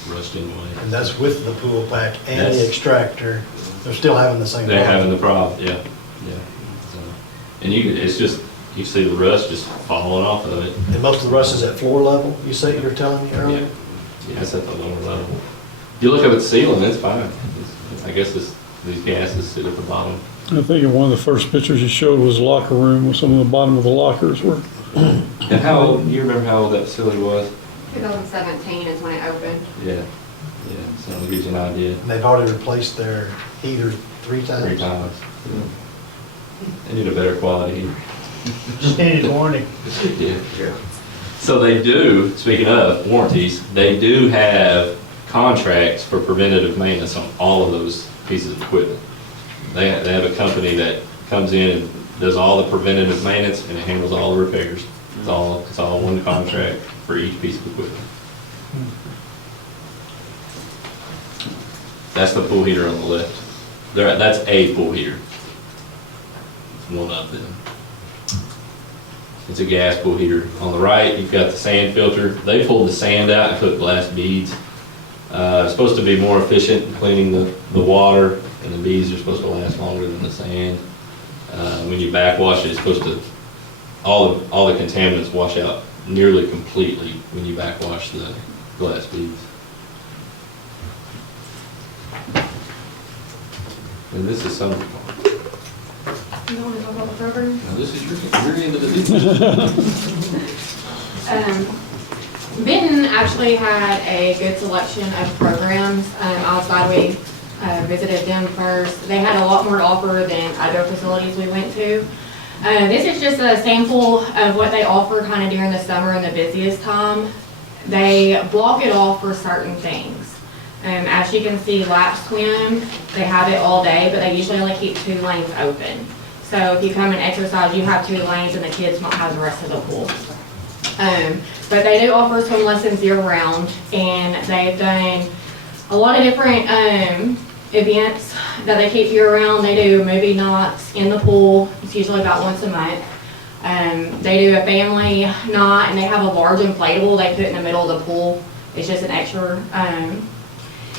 rusting away. And that's with the pool pack and That's- the extractor. They're still having the same They're problem. having the problem, yeah. So, and it's just, you see the rust just falling off of it. And most of the rust is at floor level, you say, you were telling me earlier? Yeah, it's at the lower level. If you look up at the ceiling, it's fine. I guess these gases sit at the bottom. I think in one of the first pictures you showed was the locker room, where some of the bottom of the lockers were. And how old, you remember how old that facility was? 2017 is when it opened. Yeah, so it gives you an idea. And they've already replaced their heater 3 times? 3 times. They need a better quality heater. Just needed warning. Yeah. So they do, speaking of warranties, they do have contracts for preventative maintenance on all of those pieces of equipment. They have a company that comes in and does all the preventative maintenance and it handles all the repairs. It's all one contract for each piece of equipment. That's the pool heater on the left. That's a pool heater. It's one of them. It's a gas pool heater. On the right, you've got the sand filter. They pulled the sand out and put glass beads. It's supposed to be more efficient in cleaning the water, and the beads are supposed to last longer than the sand. When you backwash it, it's supposed to, all the contaminants wash out nearly completely when you backwash the glass beads. And this is some. You want to talk about the program? Now this is your end of the details. Benton actually had a good selection of programs. I was glad we visited them first. They had a lot more to offer than other facilities we went to. This is just a sample of what they offer kind of during the summer and the busiest time. They block it off for certain things. As you can see, lap swim, they have it all day, but they usually only keep 2 lanes open. So if you come and exercise, you have 2 lanes and the kids don't have the rest of the pool. But they do offer swim lessons year round, and they've done a lot of different events that they keep year round. They do movie nights in the pool. It's usually about once a month. They do a family night, and they have a large inflatable they put in the middle of the pool. It's just an extra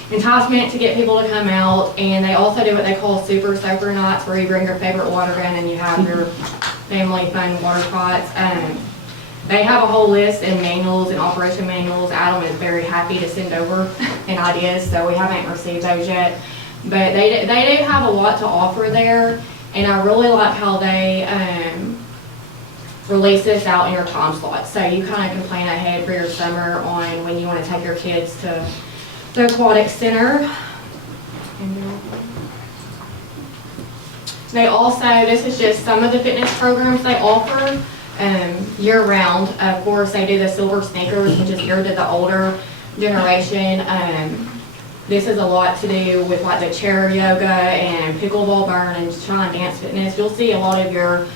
enticement to get people to come out. And they also do what they call super soaker nights, where you bring your favorite water gun and you have your family fun water fights. They have a whole list and manuals and operation manuals. Adam is very happy to send over and ideas, so we haven't received those yet. But they do have a lot to offer there, and I really like how they release this out in your time slots. So you kind of can plan ahead for your summer on when you want to take your kids to the aquatic center. They also, this is just some of the fitness programs they offer. Year round. Of course, they do the silver sneakers, which is geared to the older generation. This is a lot to do with like the chair yoga and pickleball burn and shine dance fitness. You'll see a lot of your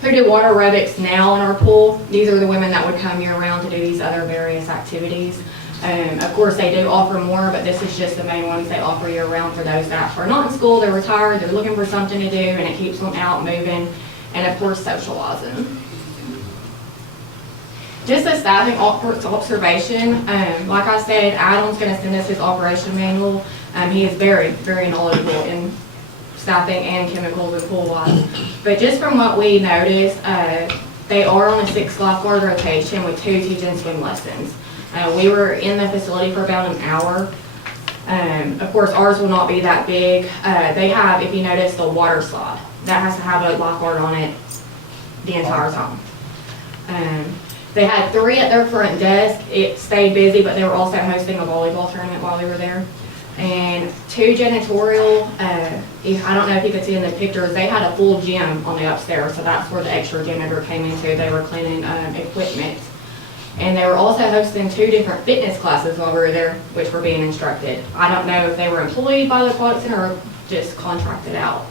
who do water aerobics now in our pool. These are the women that would come year round to do these other various activities. Of course, they do offer more, but this is just the main ones they offer year round for those that are not in school, they're retired, they're looking for something to do, and it keeps them out moving, and of course, socializing. Just a staffing observation, like I said, Adam's gonna send us his operation manual. He is very, very knowledgeable in staffing and chemicals and pool wise. But just from what we noticed, they are on a 6 lifeguard rotation with 2 teaching swim lessons. We were in the facility for about an hour. Of course, ours will not be that big. They have, if you notice, the water slide. That has to have a lifeguard on it the entire time. They had 3 at their front desk. It stayed busy, but they were also hosting a volleyball tournament while we were there. And 2 janitorial, I don't know if you could see in the pictures, they had a full gym on the upstairs, so that's where the extra janitor came into. They were cleaning equipment. And they were also hosting 2 different fitness classes while we were there, which were being instructed. I don't know if they were employed by the Aquatic Center or just contracted out.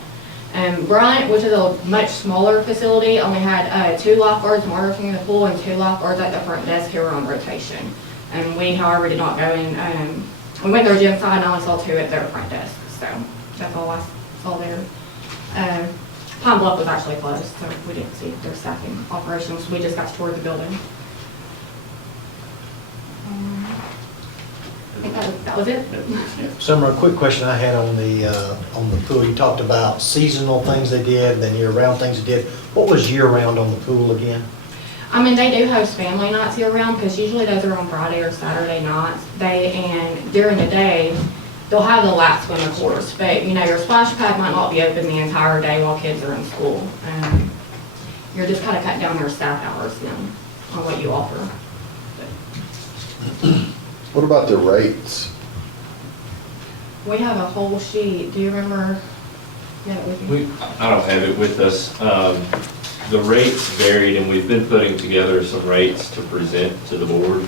Bryant, which is a much smaller facility, only had 2 lifeguards monitoring the pool and 2 lifeguards at the front desk who were on rotation. And we, however, did not go in. We went to their gym side and I only saw 2 at their front desk, so that's all I saw there. Pine Bluff was actually closed, so we didn't see their staffing operations. We just got to tour the building. I think that was it. Summer, a quick question I had on the pool. You talked about seasonal things they did, and then year-round things they did. What was year-round on the pool again? I mean, they do host family nights year-round, because usually those are on Friday or Saturday nights. And during the day, they'll have the lap swim, of course, but you know, your splash pad might not be open the entire day while kids are in school. You're just kind of cutting down your staff hours then on what you offer. What about the rates? We have a whole sheet. Do you remember? Yeah, I don't have it with us. The rates varied, and we've been putting together some rates to present to the board.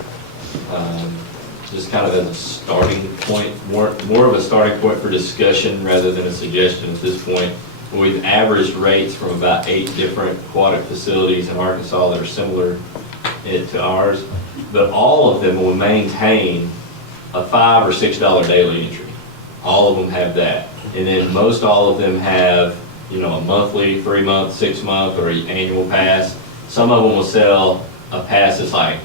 Just kind of as a starting point, more of a starting point for discussion rather than a suggestion at this point. We've averaged rates from about 8 different aquatic facilities in Arkansas that are similar to ours, but all of them will maintain a $5 or $6 daily entry. All of them have that. And then most all of them have, you know, a monthly, 3-month, 6-month, or an annual pass. Some of them will sell a pass that's like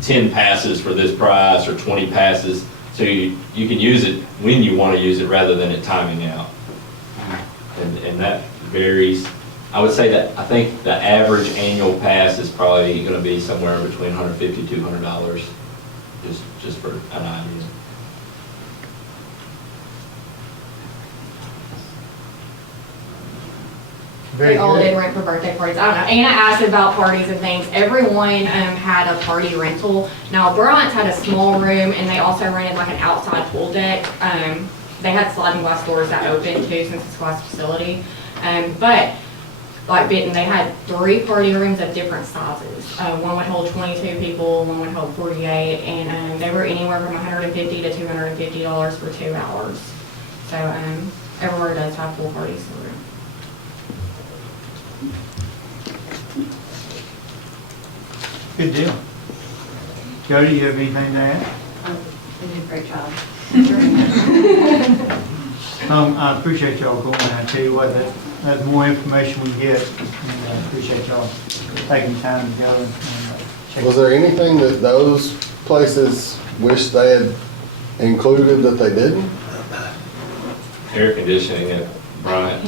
10 passes for this price or 20 passes. So you can use it when you want to use it rather than it timing out. And that varies. I would say that I think the average annual pass is probably going to be somewhere between $150 to $200, just for an idea. They all did rent for birthday parties. I don't know. Anna asked about parties and things. Everyone had a party rental. Now, Bryant's had a small room, and they also rented like an outside pool deck. They had sliding glass doors that opened too, since it's a glass facility. But like Benton, they had 3 party rooms of different sizes. One would hold 22 people, one would hold 48, and they were anywhere from $150 to $250 for 2 hours. So everywhere does have pool parties. Good deal. Jody, you have anything to add? They did a great job. I appreciate y'all going. I tell you what, the more information we get, and I appreciate y'all taking time to go and check. Was there anything that those places wish they had included that they didn't? Air conditioning at Bryant.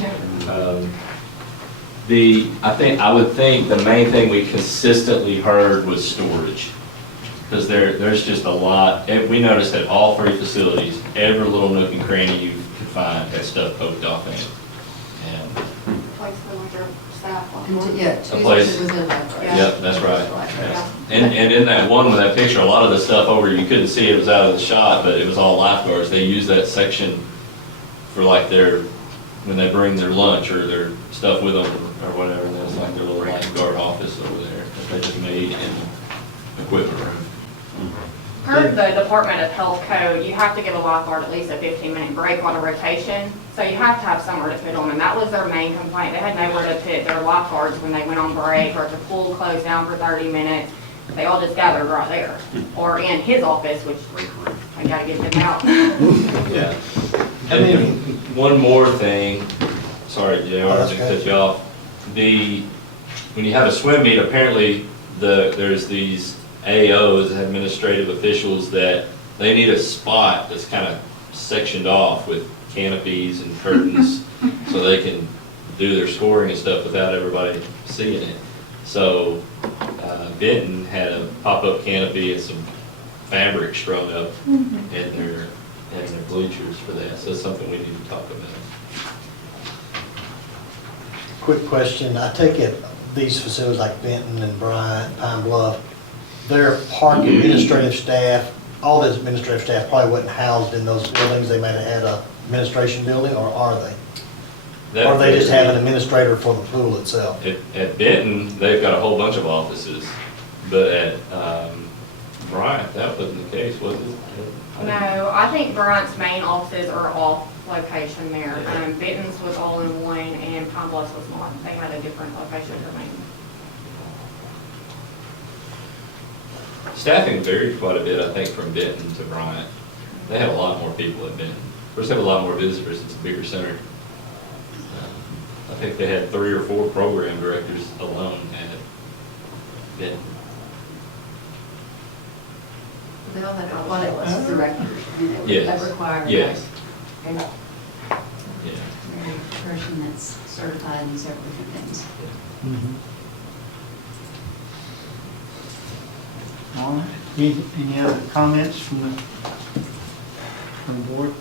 I would think the main thing we consistently heard was storage. Because there's just a lot. We noticed at all 3 facilities, every little nook and cranny you could find had stuff poked off in it. Yeah, A place- was in that. Yep, that's right. Yes. And in that one with that picture, a lot of the stuff over, you couldn't see, it was out of the shot, but it was all lifeguards. They use that section for like when they bring their lunch or their stuff with them or whatever. That's like their little lifeguard office over there that they just made in the equipment room. Per the Department of Health Code, you have to give a lifeguard at least a 15-minute break on a rotation. So you have to have somewhere to put them, and that was their main complaint. They had nowhere to put their lifeguards when they went on break, or if the pool closed down for 30 minutes. They all just gathered right there, or in his office, which I gotta get them out. Yeah. And one more thing, sorry, JR, to cut you off. When you have a swim meet, apparently there's these AOs, administrative officials, that they need a spot that's kind of sectioned off with canopies and curtains so they can do their scoring and stuff without everybody seeing it. So Benton had a pop-up canopy and some fabric strung up in their bleachers for that. So it's something we need to talk about. Quick question, I take it these facilities like Benton and Bryant, Pine Bluff, their park administrative staff, all this administrative staff probably wasn't housed in those buildings, they might have had a administration building, or are they? Or they just have an administrator for the pool itself? At Benton, they've got a whole bunch of offices, but at Bryant, that wasn't the case, was it? No, I think Bryant's main offices are off location there. Benton's was all in one and Pine Bluff's was not. They had a different location for main. Staffing varied quite a bit, I think, from Benton to Bryant. They have a lot more people at Benton. Of course, they have a lot more visitors, it's a bigger center. I think they had 3 or 4 program directors alone at Benton. They all had aquatic directors, and it Yes. would require Yes. a Yeah. person that's certified in several different things. All right. Any other comments from the board?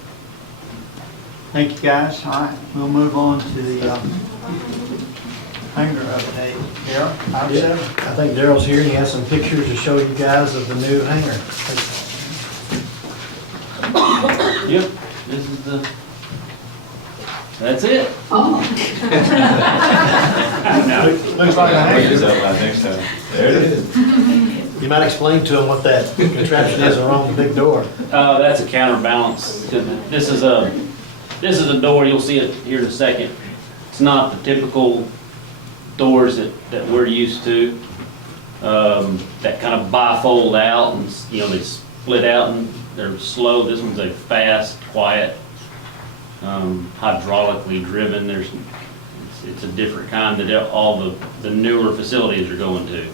Thank you, guys. All right, we'll move on to the hangar update. Darryl, item 7. I think Daryl's here, and he has some pictures to show you guys of the new hangar. Yep, this is that's it. Looks like a hangar. Use that line next time. There it is. You might explain to them what that contraption is around the big door. That's a counterbalance. This is a door, you'll see it here in a second. It's not the typical doors that we're used to, that kind of bifold out and, they split out and they're slow. This one's a fast, quiet, hydraulically driven. It's a different kind that all the newer facilities are going to.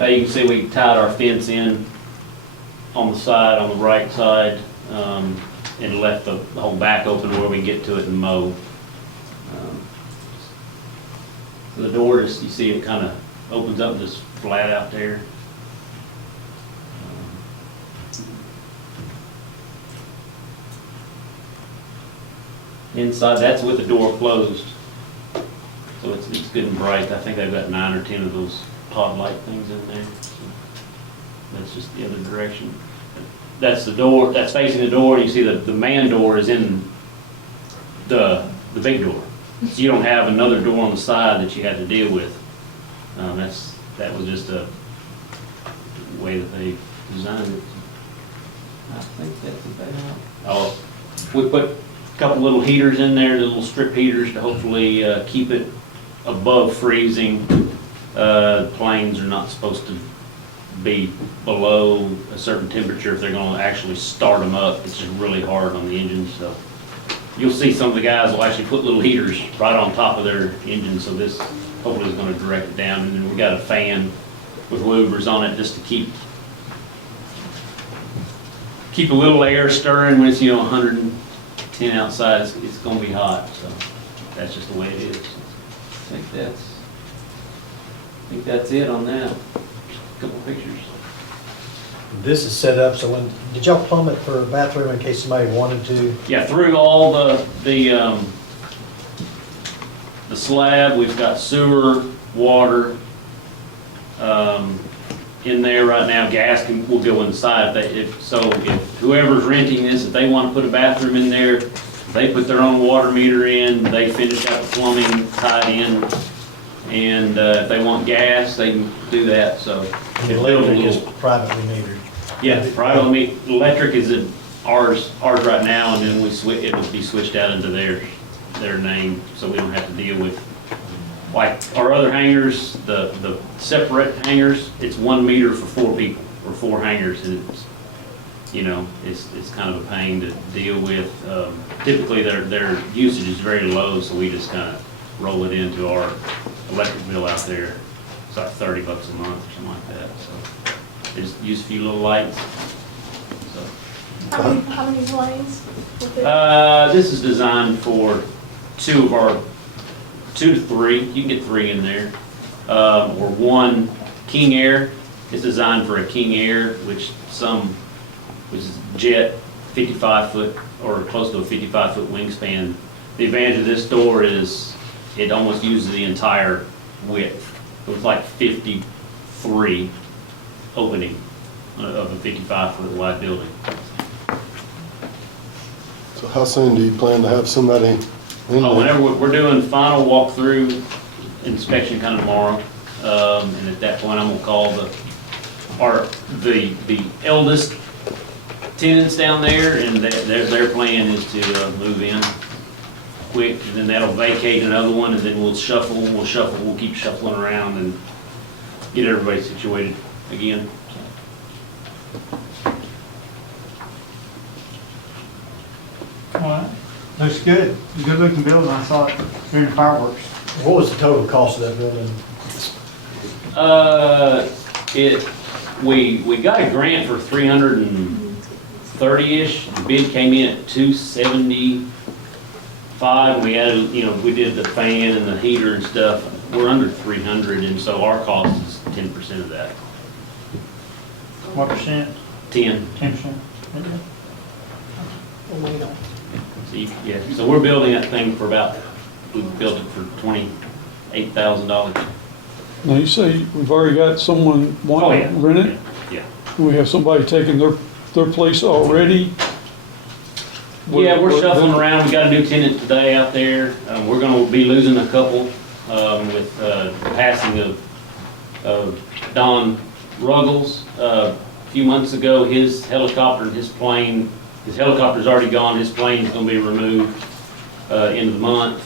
You can see we tied our fence in on the side, on the right side, and left the whole back open where we can get to it and mow. So the door, you see it kind of opens up just flat out there. Inside, that's with the door closed. So it's good and bright. I think they've got 9 or 10 of those pod light things in there. So that's just the other direction. That's the door, that's facing the door. You see the man door is in the big door. So you don't have another door on the side that you have to deal with. That was just a way that they designed it. I think that's about. We put a couple little heaters in there, little strip heaters to hopefully keep it above freezing. Planes are not supposed to be below a certain temperature if they're going to actually start them up. It's just really hard on the engines. So you'll see some of the guys will actually put little heaters right on top of their engine. So this hopefully is going to direct it down. And then we got a fan with louvers on it just to keep a little air stirring when it's 110 outside. It's going to be hot. So that's just the way it is. I think that's it on that. A couple pictures. This is set up, so did y'all plumb it for a bathroom in case somebody wanted to? Yeah, through all the slab, we've got sewer, water, in there right now. Gas will go inside. If whoever's renting this, if they want to put a bathroom in there, they put their own water meter in, they finish out the plumbing, tie it in, and if they want gas, they can do that. So The electric is privately metered. yeah, privately. Electric is ours right now, and then it will be switched out into their name, so we don't have to deal with like our other hangars, the separate hangars. It's 1 meter for 4 people or 4 hangars, and you know, it's kind of a pain to deal with. Typically, their usage is very low, so we just kind of roll it into our electric bill out there. It's like $30 a month or something like that, so they just use a few little lights. So, How many planes? this is designed for 2 to 3, you can get 3 in there, or 1 King Air. It's designed for a King Air, which is jet, 55-foot, or close to a 55-foot wingspan. The advantage of this door is it almost uses the entire width. It was like 53 opening of a 55-foot wide building. So how soon do you plan to have somebody in there? Whenever we're doing final walkthrough inspection kind of tomorrow, and at that point I'm gonna call the eldest tenants down there, and their plan is to move in quick, and then that'll vacate another one, and then we'll keep shuffling around and get everybody situated again. All right, looks good. Good looking building. I saw it during the fireworks. What was the total cost of that building? We got a grant for 330-ish. The bid came in at 275. We added, we did the fan and the heater and stuff. We're under 300, and so our cost is 10% of that. What percent? 10. 10%. So we're building that thing for we built it for $28,000. Now, you say we've already got someone wanting to rent it? Yeah. We have somebody taking their place already? Yeah, we're shuffling around. We got a new tenant today out there. We're gonna be losing a couple with the passing of Don Ruggles. A few months ago, his helicopter and his helicopter's already gone. His plane's gonna be removed end of the month.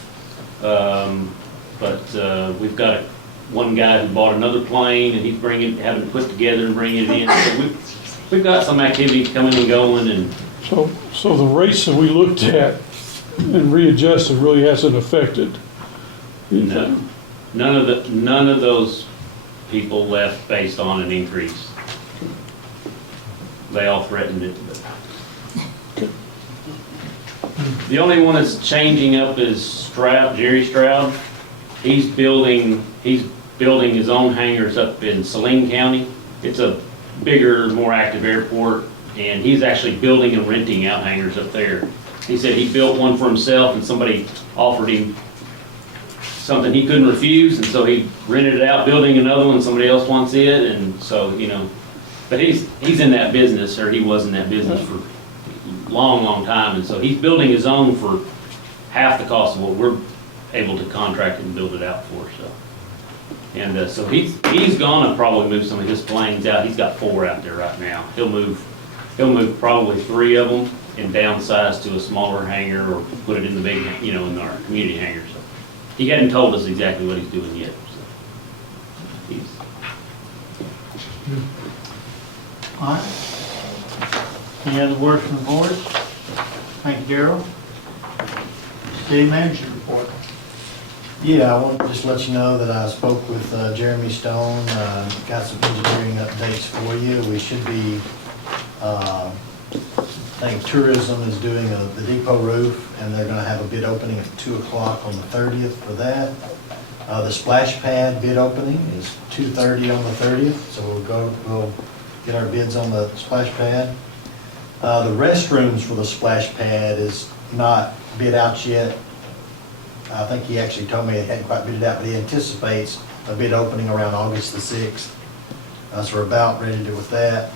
But we've got one guy who bought another plane, and he's having it put together and bringing it in. So we've got some activity coming and going, and So the rates that we looked at and readjusted really hasn't affected? no, none of those people left based on an increase. They all threatened it. But the only one that's changing up is Jerry Stroud. He's building his own hangars up in Saline County. It's a bigger, more active airport, and he's actually building and renting out hangars up there. He said he built one for himself, and somebody offered him something he couldn't refuse, and so he rented it out, building another one, somebody else wants it, and so, but he's in that business, or he was in that business for a long time, and so he's building his own for half the cost of what we're able to contract and build it out for, so. And so he's gonna probably move some of his planes out. He's got 4 out there right now. He'll move probably 3 of them and downsize to a smaller hangar, or put it in the big, in our community hangar. So he hadn't told us exactly what he's doing yet. So All right. Any other words from the board? Thank you, Gerald. City manager report. Yeah, I want to just let you know that I spoke with Jeremy Stone, got some engineering updates for you. We should be, I think Tourism is doing the depot roof, and they're going to have a bid opening at 2 o'clock on the 30th for that. The splash pad bid opening is 2:30 on the 30th, so we'll get our bids on the splash pad. The restrooms for the splash pad is not bid out yet. I think he actually told me he hadn't quite bid it out, but he anticipates a bid opening around August the 6th. So we're about ready to do with that.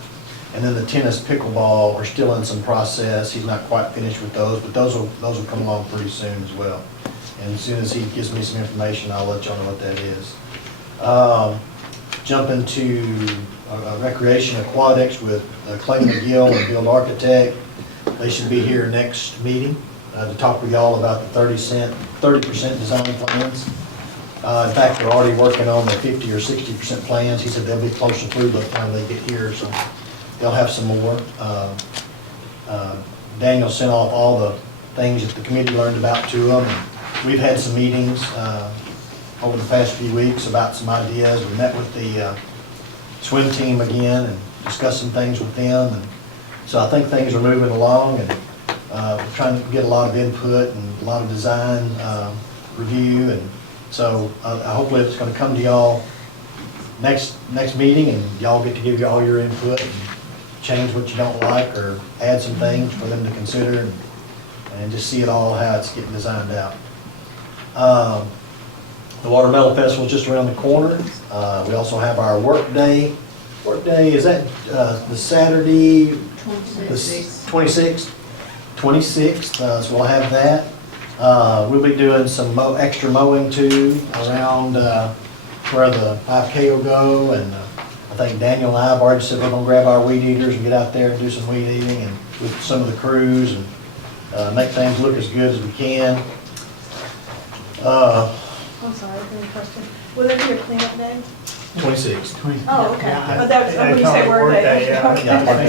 And then the tennis pickleball, we're still in some process. He's not quite finished with those, but those will come along pretty soon as well. And as soon as he gives me some information, I'll let y'all know what that is. Jump into recreation aquatics with Clay McGill and Build Architect. They should be here next meeting to talk with y'all about the 30% design plans. In fact, they're already working on the 50 or 60% plans. He said they'll be closer through by the time they get here, so they'll have some more. Daniel sent off all the things that the committee learned about to them. We've had some meetings over the past few weeks about some ideas. We met with the swim team again and discussed some things with them. And so I think things are moving along, and we're trying to get a lot of input and a lot of design review. And so hopefully it's going to come to y'all next meeting, and y'all get to give you all your input and change what you don't like or add some things for them to consider, and just see it all how it's getting designed out. The Watermelon Festival is just around the corner. We also have our work day. Work day, is that the Saturday? 26th. 26th, so we'll have that. We'll be doing some extra mowing too around where the 5K will go, and I think Daniel and I have already said we're gonna grab our weed eaters and get out there and do some weed eating and with some of the crews, and make things look as good as we can. I'm sorry, I have a question. Will there be a cleanup day? 26th. Oh, okay. Yeah, But that was, when you said work day. yeah.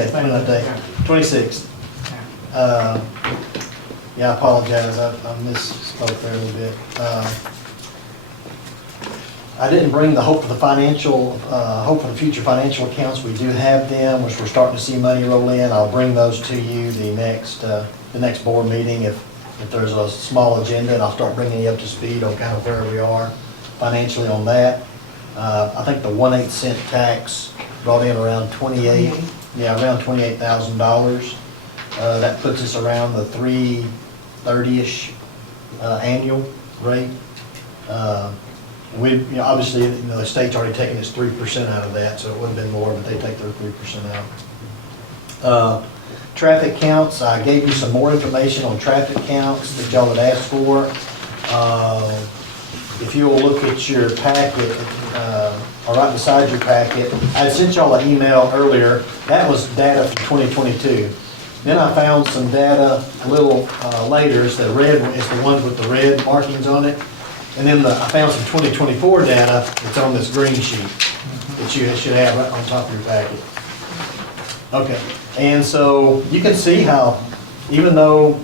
Cleanup day, 26th. Yeah, I apologize, I misspoke there a little bit. I didn't bring the Hope for the Future financial accounts. We do have them, which we're starting to see money roll in. I'll bring those to you the next board meeting if there's a small agenda, and I'll start bringing you up to speed on kind of where we are financially on that. I think the 1/8 cent tax brought in around around $28,000. That puts us around the 330-ish annual rate. Obviously, the state's already taken its 3% out of that, so it would have been more, but they take their 3% out. Traffic counts, I gave you some more information on traffic counts that y'all had asked for. If you'll look at your packet, or right beside your packet, I sent y'all an email earlier. That was data from 2022. Then I found some data a little later. It's the red, it's the ones with the red markings on it. And then I found some 2024 data that's on this green sheet that you should have right on top of your packet. Okay, and so you can see how, even though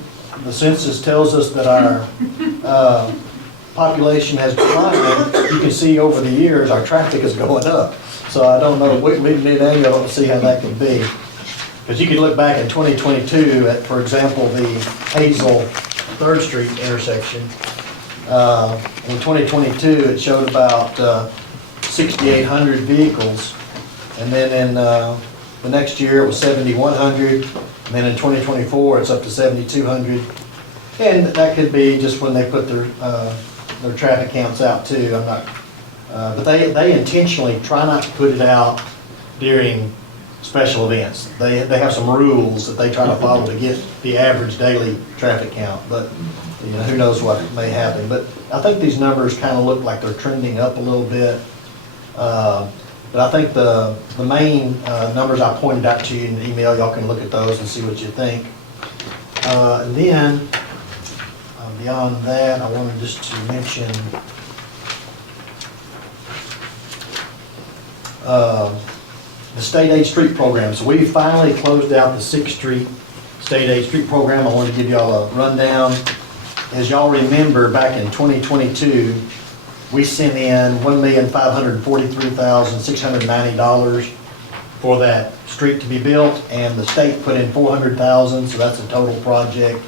the census tells us that our population has declined, you can see over the years our traffic is going up. So I don't know, we I don't see how that could be. Because you could look back in 2022 at, for example, the Hazel 3rd Street intersection. In 2022, it showed about 6,800 vehicles. And then in the next year, it was 7,100. And then in 2024, it's up to 7,200. And that could be just when they put their traffic counts out too. I'm not, but they intentionally try not to put it out during special events. They have some rules that they try to follow to get the average daily traffic count, but who knows what may happen. But I think these numbers kind of look like they're trending up a little bit. But I think the main numbers I pointed out to you in the email, y'all can look at those and see what you think. And then beyond that, I wanted just to mention the state aid street program. So we finally closed out the 6th Street state aid street program. I wanted to give y'all a rundown. As y'all remember, back in 2022, we sent in $1,543,690 for that street to be built, and the state put in $400,000, so that's a total project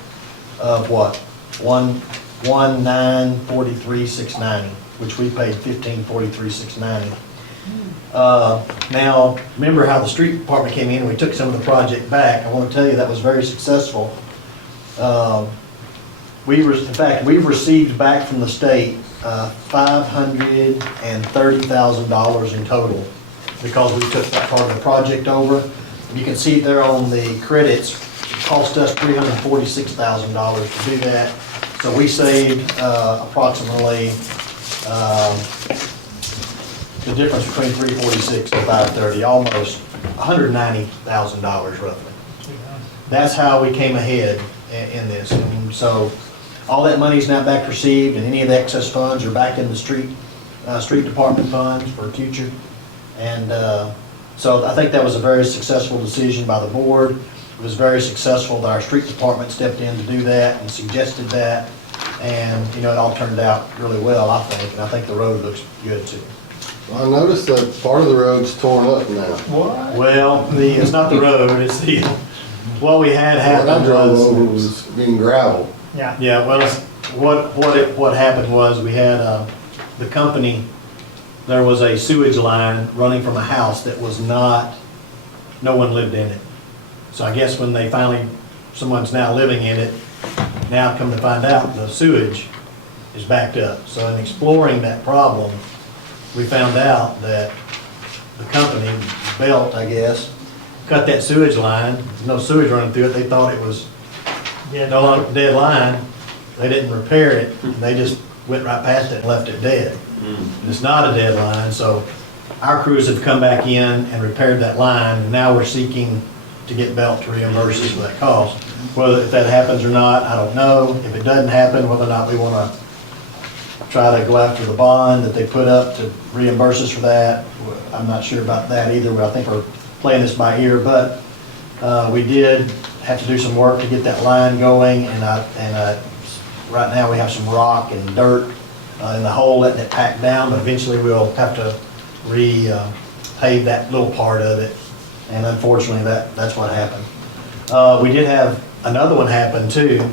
of what? $1,943,690, which we paid $1,543,690. Now, remember how the street department came in and we took some of the project back. I want to tell you that was very successful. In fact, we've received back from the state $530,000 in total because we took that part of the project over. You can see there on the credits, it cost us $346,000 to do that. So we saved approximately the difference between 346 and 530, almost $190,000 roughly. That's how we came ahead in this. And so all that money is now back received, and any of the excess funds are back in the street department funds for future. And So I think that was a very successful decision by the board. It was very successful that our street department stepped in to do that and suggested that. And, you know, it all turned out really well, I think, and I think the road looks good too. I noticed that part of the road's torn up now. Well, it's not the road, it's what we had What I happen drove over was. was being gravel. Yeah. Yeah, well, what happened was we had, the company, there was a sewage line running from a house that was not, no one lived in it. So I guess when they finally, someone's now living in it, now come to find out the sewage is backed up. So in exploring that problem, we found out that the company, Belt, I guess, cut that sewage line, no sewage running through it, they thought it was no longer dead line. They didn't repair it, they just went right past it and left it dead. It's not a dead line, so our crews have come back in and repaired that line, and now we're seeking to get Belt to reimburse us for that cost. Whether if that happens or not, I don't know. If it doesn't happen, whether or not we want to try to go after the bond that they put up to reimburse us for that, I'm not sure about that either. I think we're playing this by ear, but we did have to do some work to get that line going, and right now we have some rock and dirt in the hole, letting it pack down, but eventually we'll have to pave that little part of it, and unfortunately that's what happened. We did have another one happen too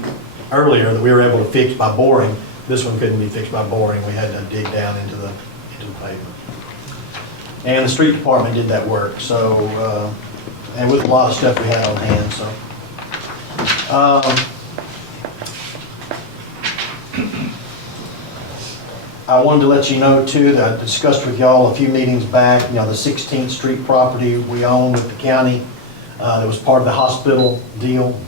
earlier that we were able to fix by boring. This one couldn't be fixed by boring. We had to dig down into the pavement. And the street department did that work, so, and with a lot of stuff we had on hand, so. I wanted to let you know too that I discussed with y'all a few meetings back, you know, the 16th Street property we own with the county, that was part of the hospital deal.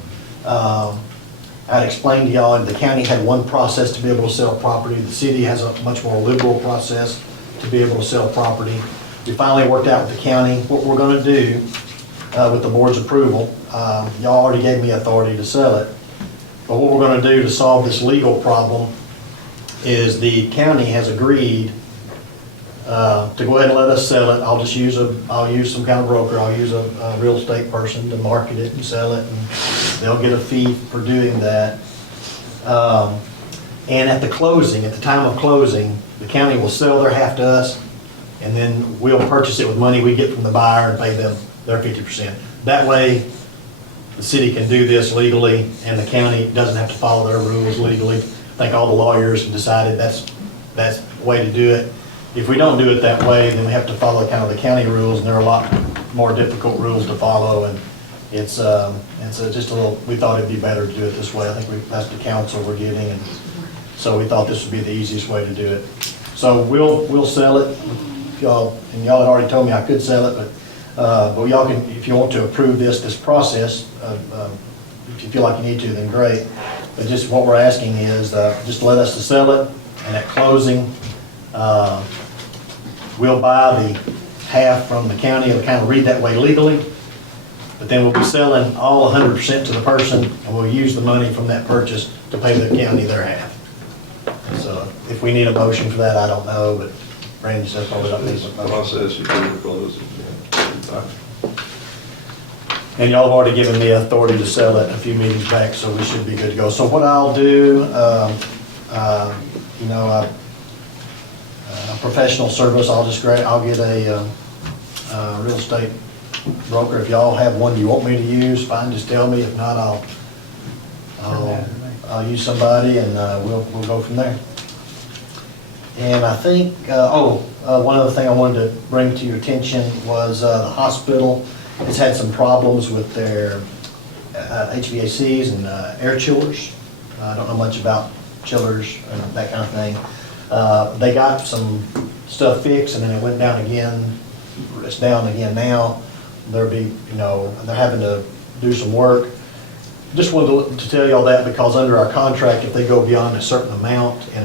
I'd explained to y'all that the county had one process to be able to sell property. The city has a much more liberal process to be able to sell property. We finally worked out with the county what we're gonna do with the board's approval. Y'all already gave me authority to sell it. But what we're gonna do to solve this legal problem is the county has agreed to go ahead and let us sell it. I'll use some kind of broker. I'll use a real estate person to market it and sell it, and they'll get a fee for doing that. And at the time of closing, the county will sell their half to us, and then we'll purchase it with money we get from the buyer and pay them their 50%. That way, the city can do this legally, and the county doesn't have to follow their rules legally. I think all the lawyers have decided that's the way to do it. If we don't do it that way, then we have to follow kind of the county rules, and they're a lot more difficult rules to follow, and it's just a little, we thought it'd be better to do it this way. I think that's the counsel we're getting, and so we thought this would be the easiest way to do it. So we'll sell it, y'all, and y'all had already told me I could sell it, but y'all can, if you want to approve this process, if you feel like you need to, then great. But just what we're asking is just let us to sell it, and at closing, we'll buy the half from the county. It'll kind of read that way legally, but then we'll be selling all 100% to the person, and we'll use the money from that purchase to pay the county their half. So if we need a motion for that, I don't know, but Randy says probably don't need a motion. Process, you can close it. And y'all have already given me authority to sell it a few meetings back, so we should be good to go. So what I'll do, you know, a professional service, I'll get a real estate broker. If y'all have one you want me to use, fine, just tell me. If not, I'll use somebody, and we'll go from there. And I think, one other thing I wanted to bring to your attention was the hospital has had some problems with their HVACs and air chillers. I don't know much about chillers and that kind of thing. They got some stuff fixed, and then it went down again. It's down again now. They're having to do some work. Just wanted to tell you all that because under our contract, if they go beyond a certain amount in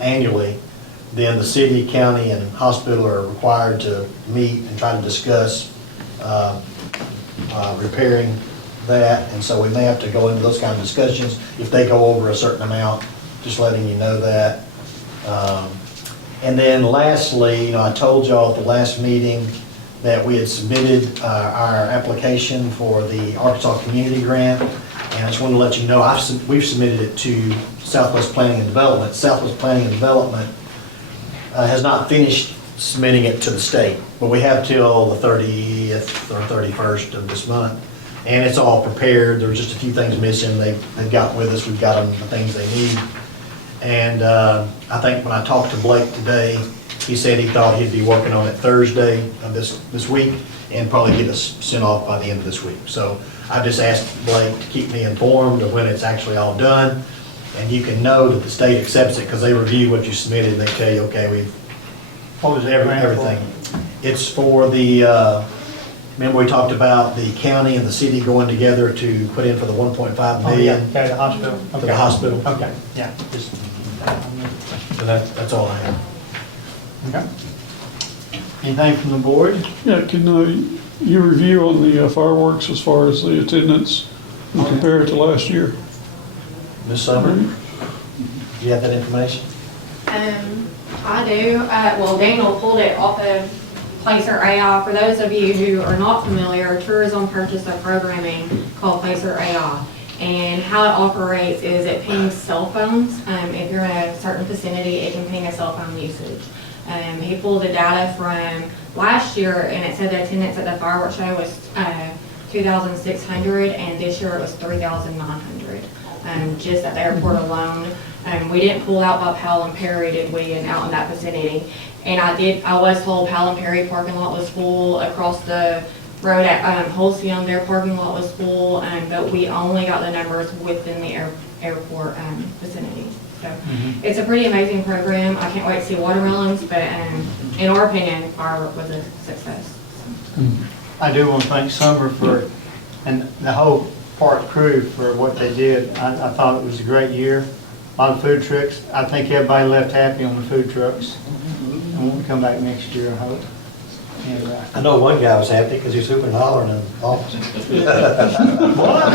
annually, then the city, county, and hospital are required to meet and try to discuss repairing that. And so we may have to go into those kind of discussions if they go over a certain amount, just letting you know that. And then lastly, I told y'all at the last meeting that we had submitted our application for the Arkansas Community Grant. And I just wanted to let you know, we've submitted it to Southwest Planning and Development. Southwest Planning and Development has not finished submitting it to the state, but we have till the 30th or 31st of this month. And it's all prepared. There were just a few things missing. They've got with us. We've got them the things they need. And I think when I talked to Blake today, he said he thought he'd be working on it Thursday of this week and probably get us sent off by the end of this week. So I just asked Blake to keep me informed of when it's actually all done. And you can know that the state accepts it because they review what you submitted and they tell you, okay, we've, What was the grant for? everything. It's for the, remember we talked about the county and the city going together to put in for the 1.5 Oh, yeah, million okay, the hospital. for Okay. the hospital. Okay, yeah, just, So that's all I have. okay. Anything from the board? Yeah, can you review on the fireworks as far as the attendance and compare it to last year? Ms. Summer, do you have that information? I do. Well, Daniel pulled it off of Placer AI. For those of you who are not familiar, tourism purchased a programming called Placer AI. And how it operates is it pings cell phones. If you're in a certain vicinity, it can ping a cell phone usage. He pulled the data from last year, and it said the attendance at the fireworks show was 2,600, and this year it was 3,900, just at the airport alone. We didn't pull out by Powell and Perry, did we, and out in that vicinity. And I was told Powell and Perry parking lot was full. Across the road at Holcim, their parking lot was full, but we only got the numbers within the airport vicinity. So it's a pretty amazing program. I can't wait to see watermelons, but in our opinion, firework was a success. I do want to thank Summer for, and the whole park crew for what they did. I thought it was a great year. A lot of food trucks. I think everybody left happy on the food trucks. And won't come back next year, I hope. And, I know one guy was happy because he was hooping and hollering in the office. What?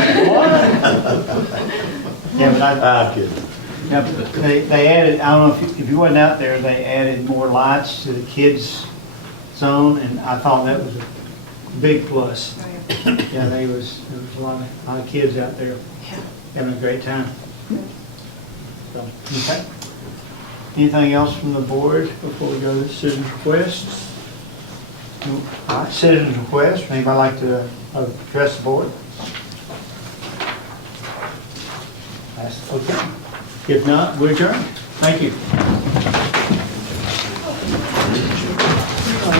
Yeah, but I'm kidding. yeah, but they added, I don't know if you wasn't out there, they added more lights to the kids' zone, and I thought that was a big plus. Yeah, there was a lot of kids out there having a great time. So, okay. Anything else from the board before we go to citizens' requests? All right, citizens' requests. Anybody like to address the board? That's okay. If not, we adjourn. Thank you.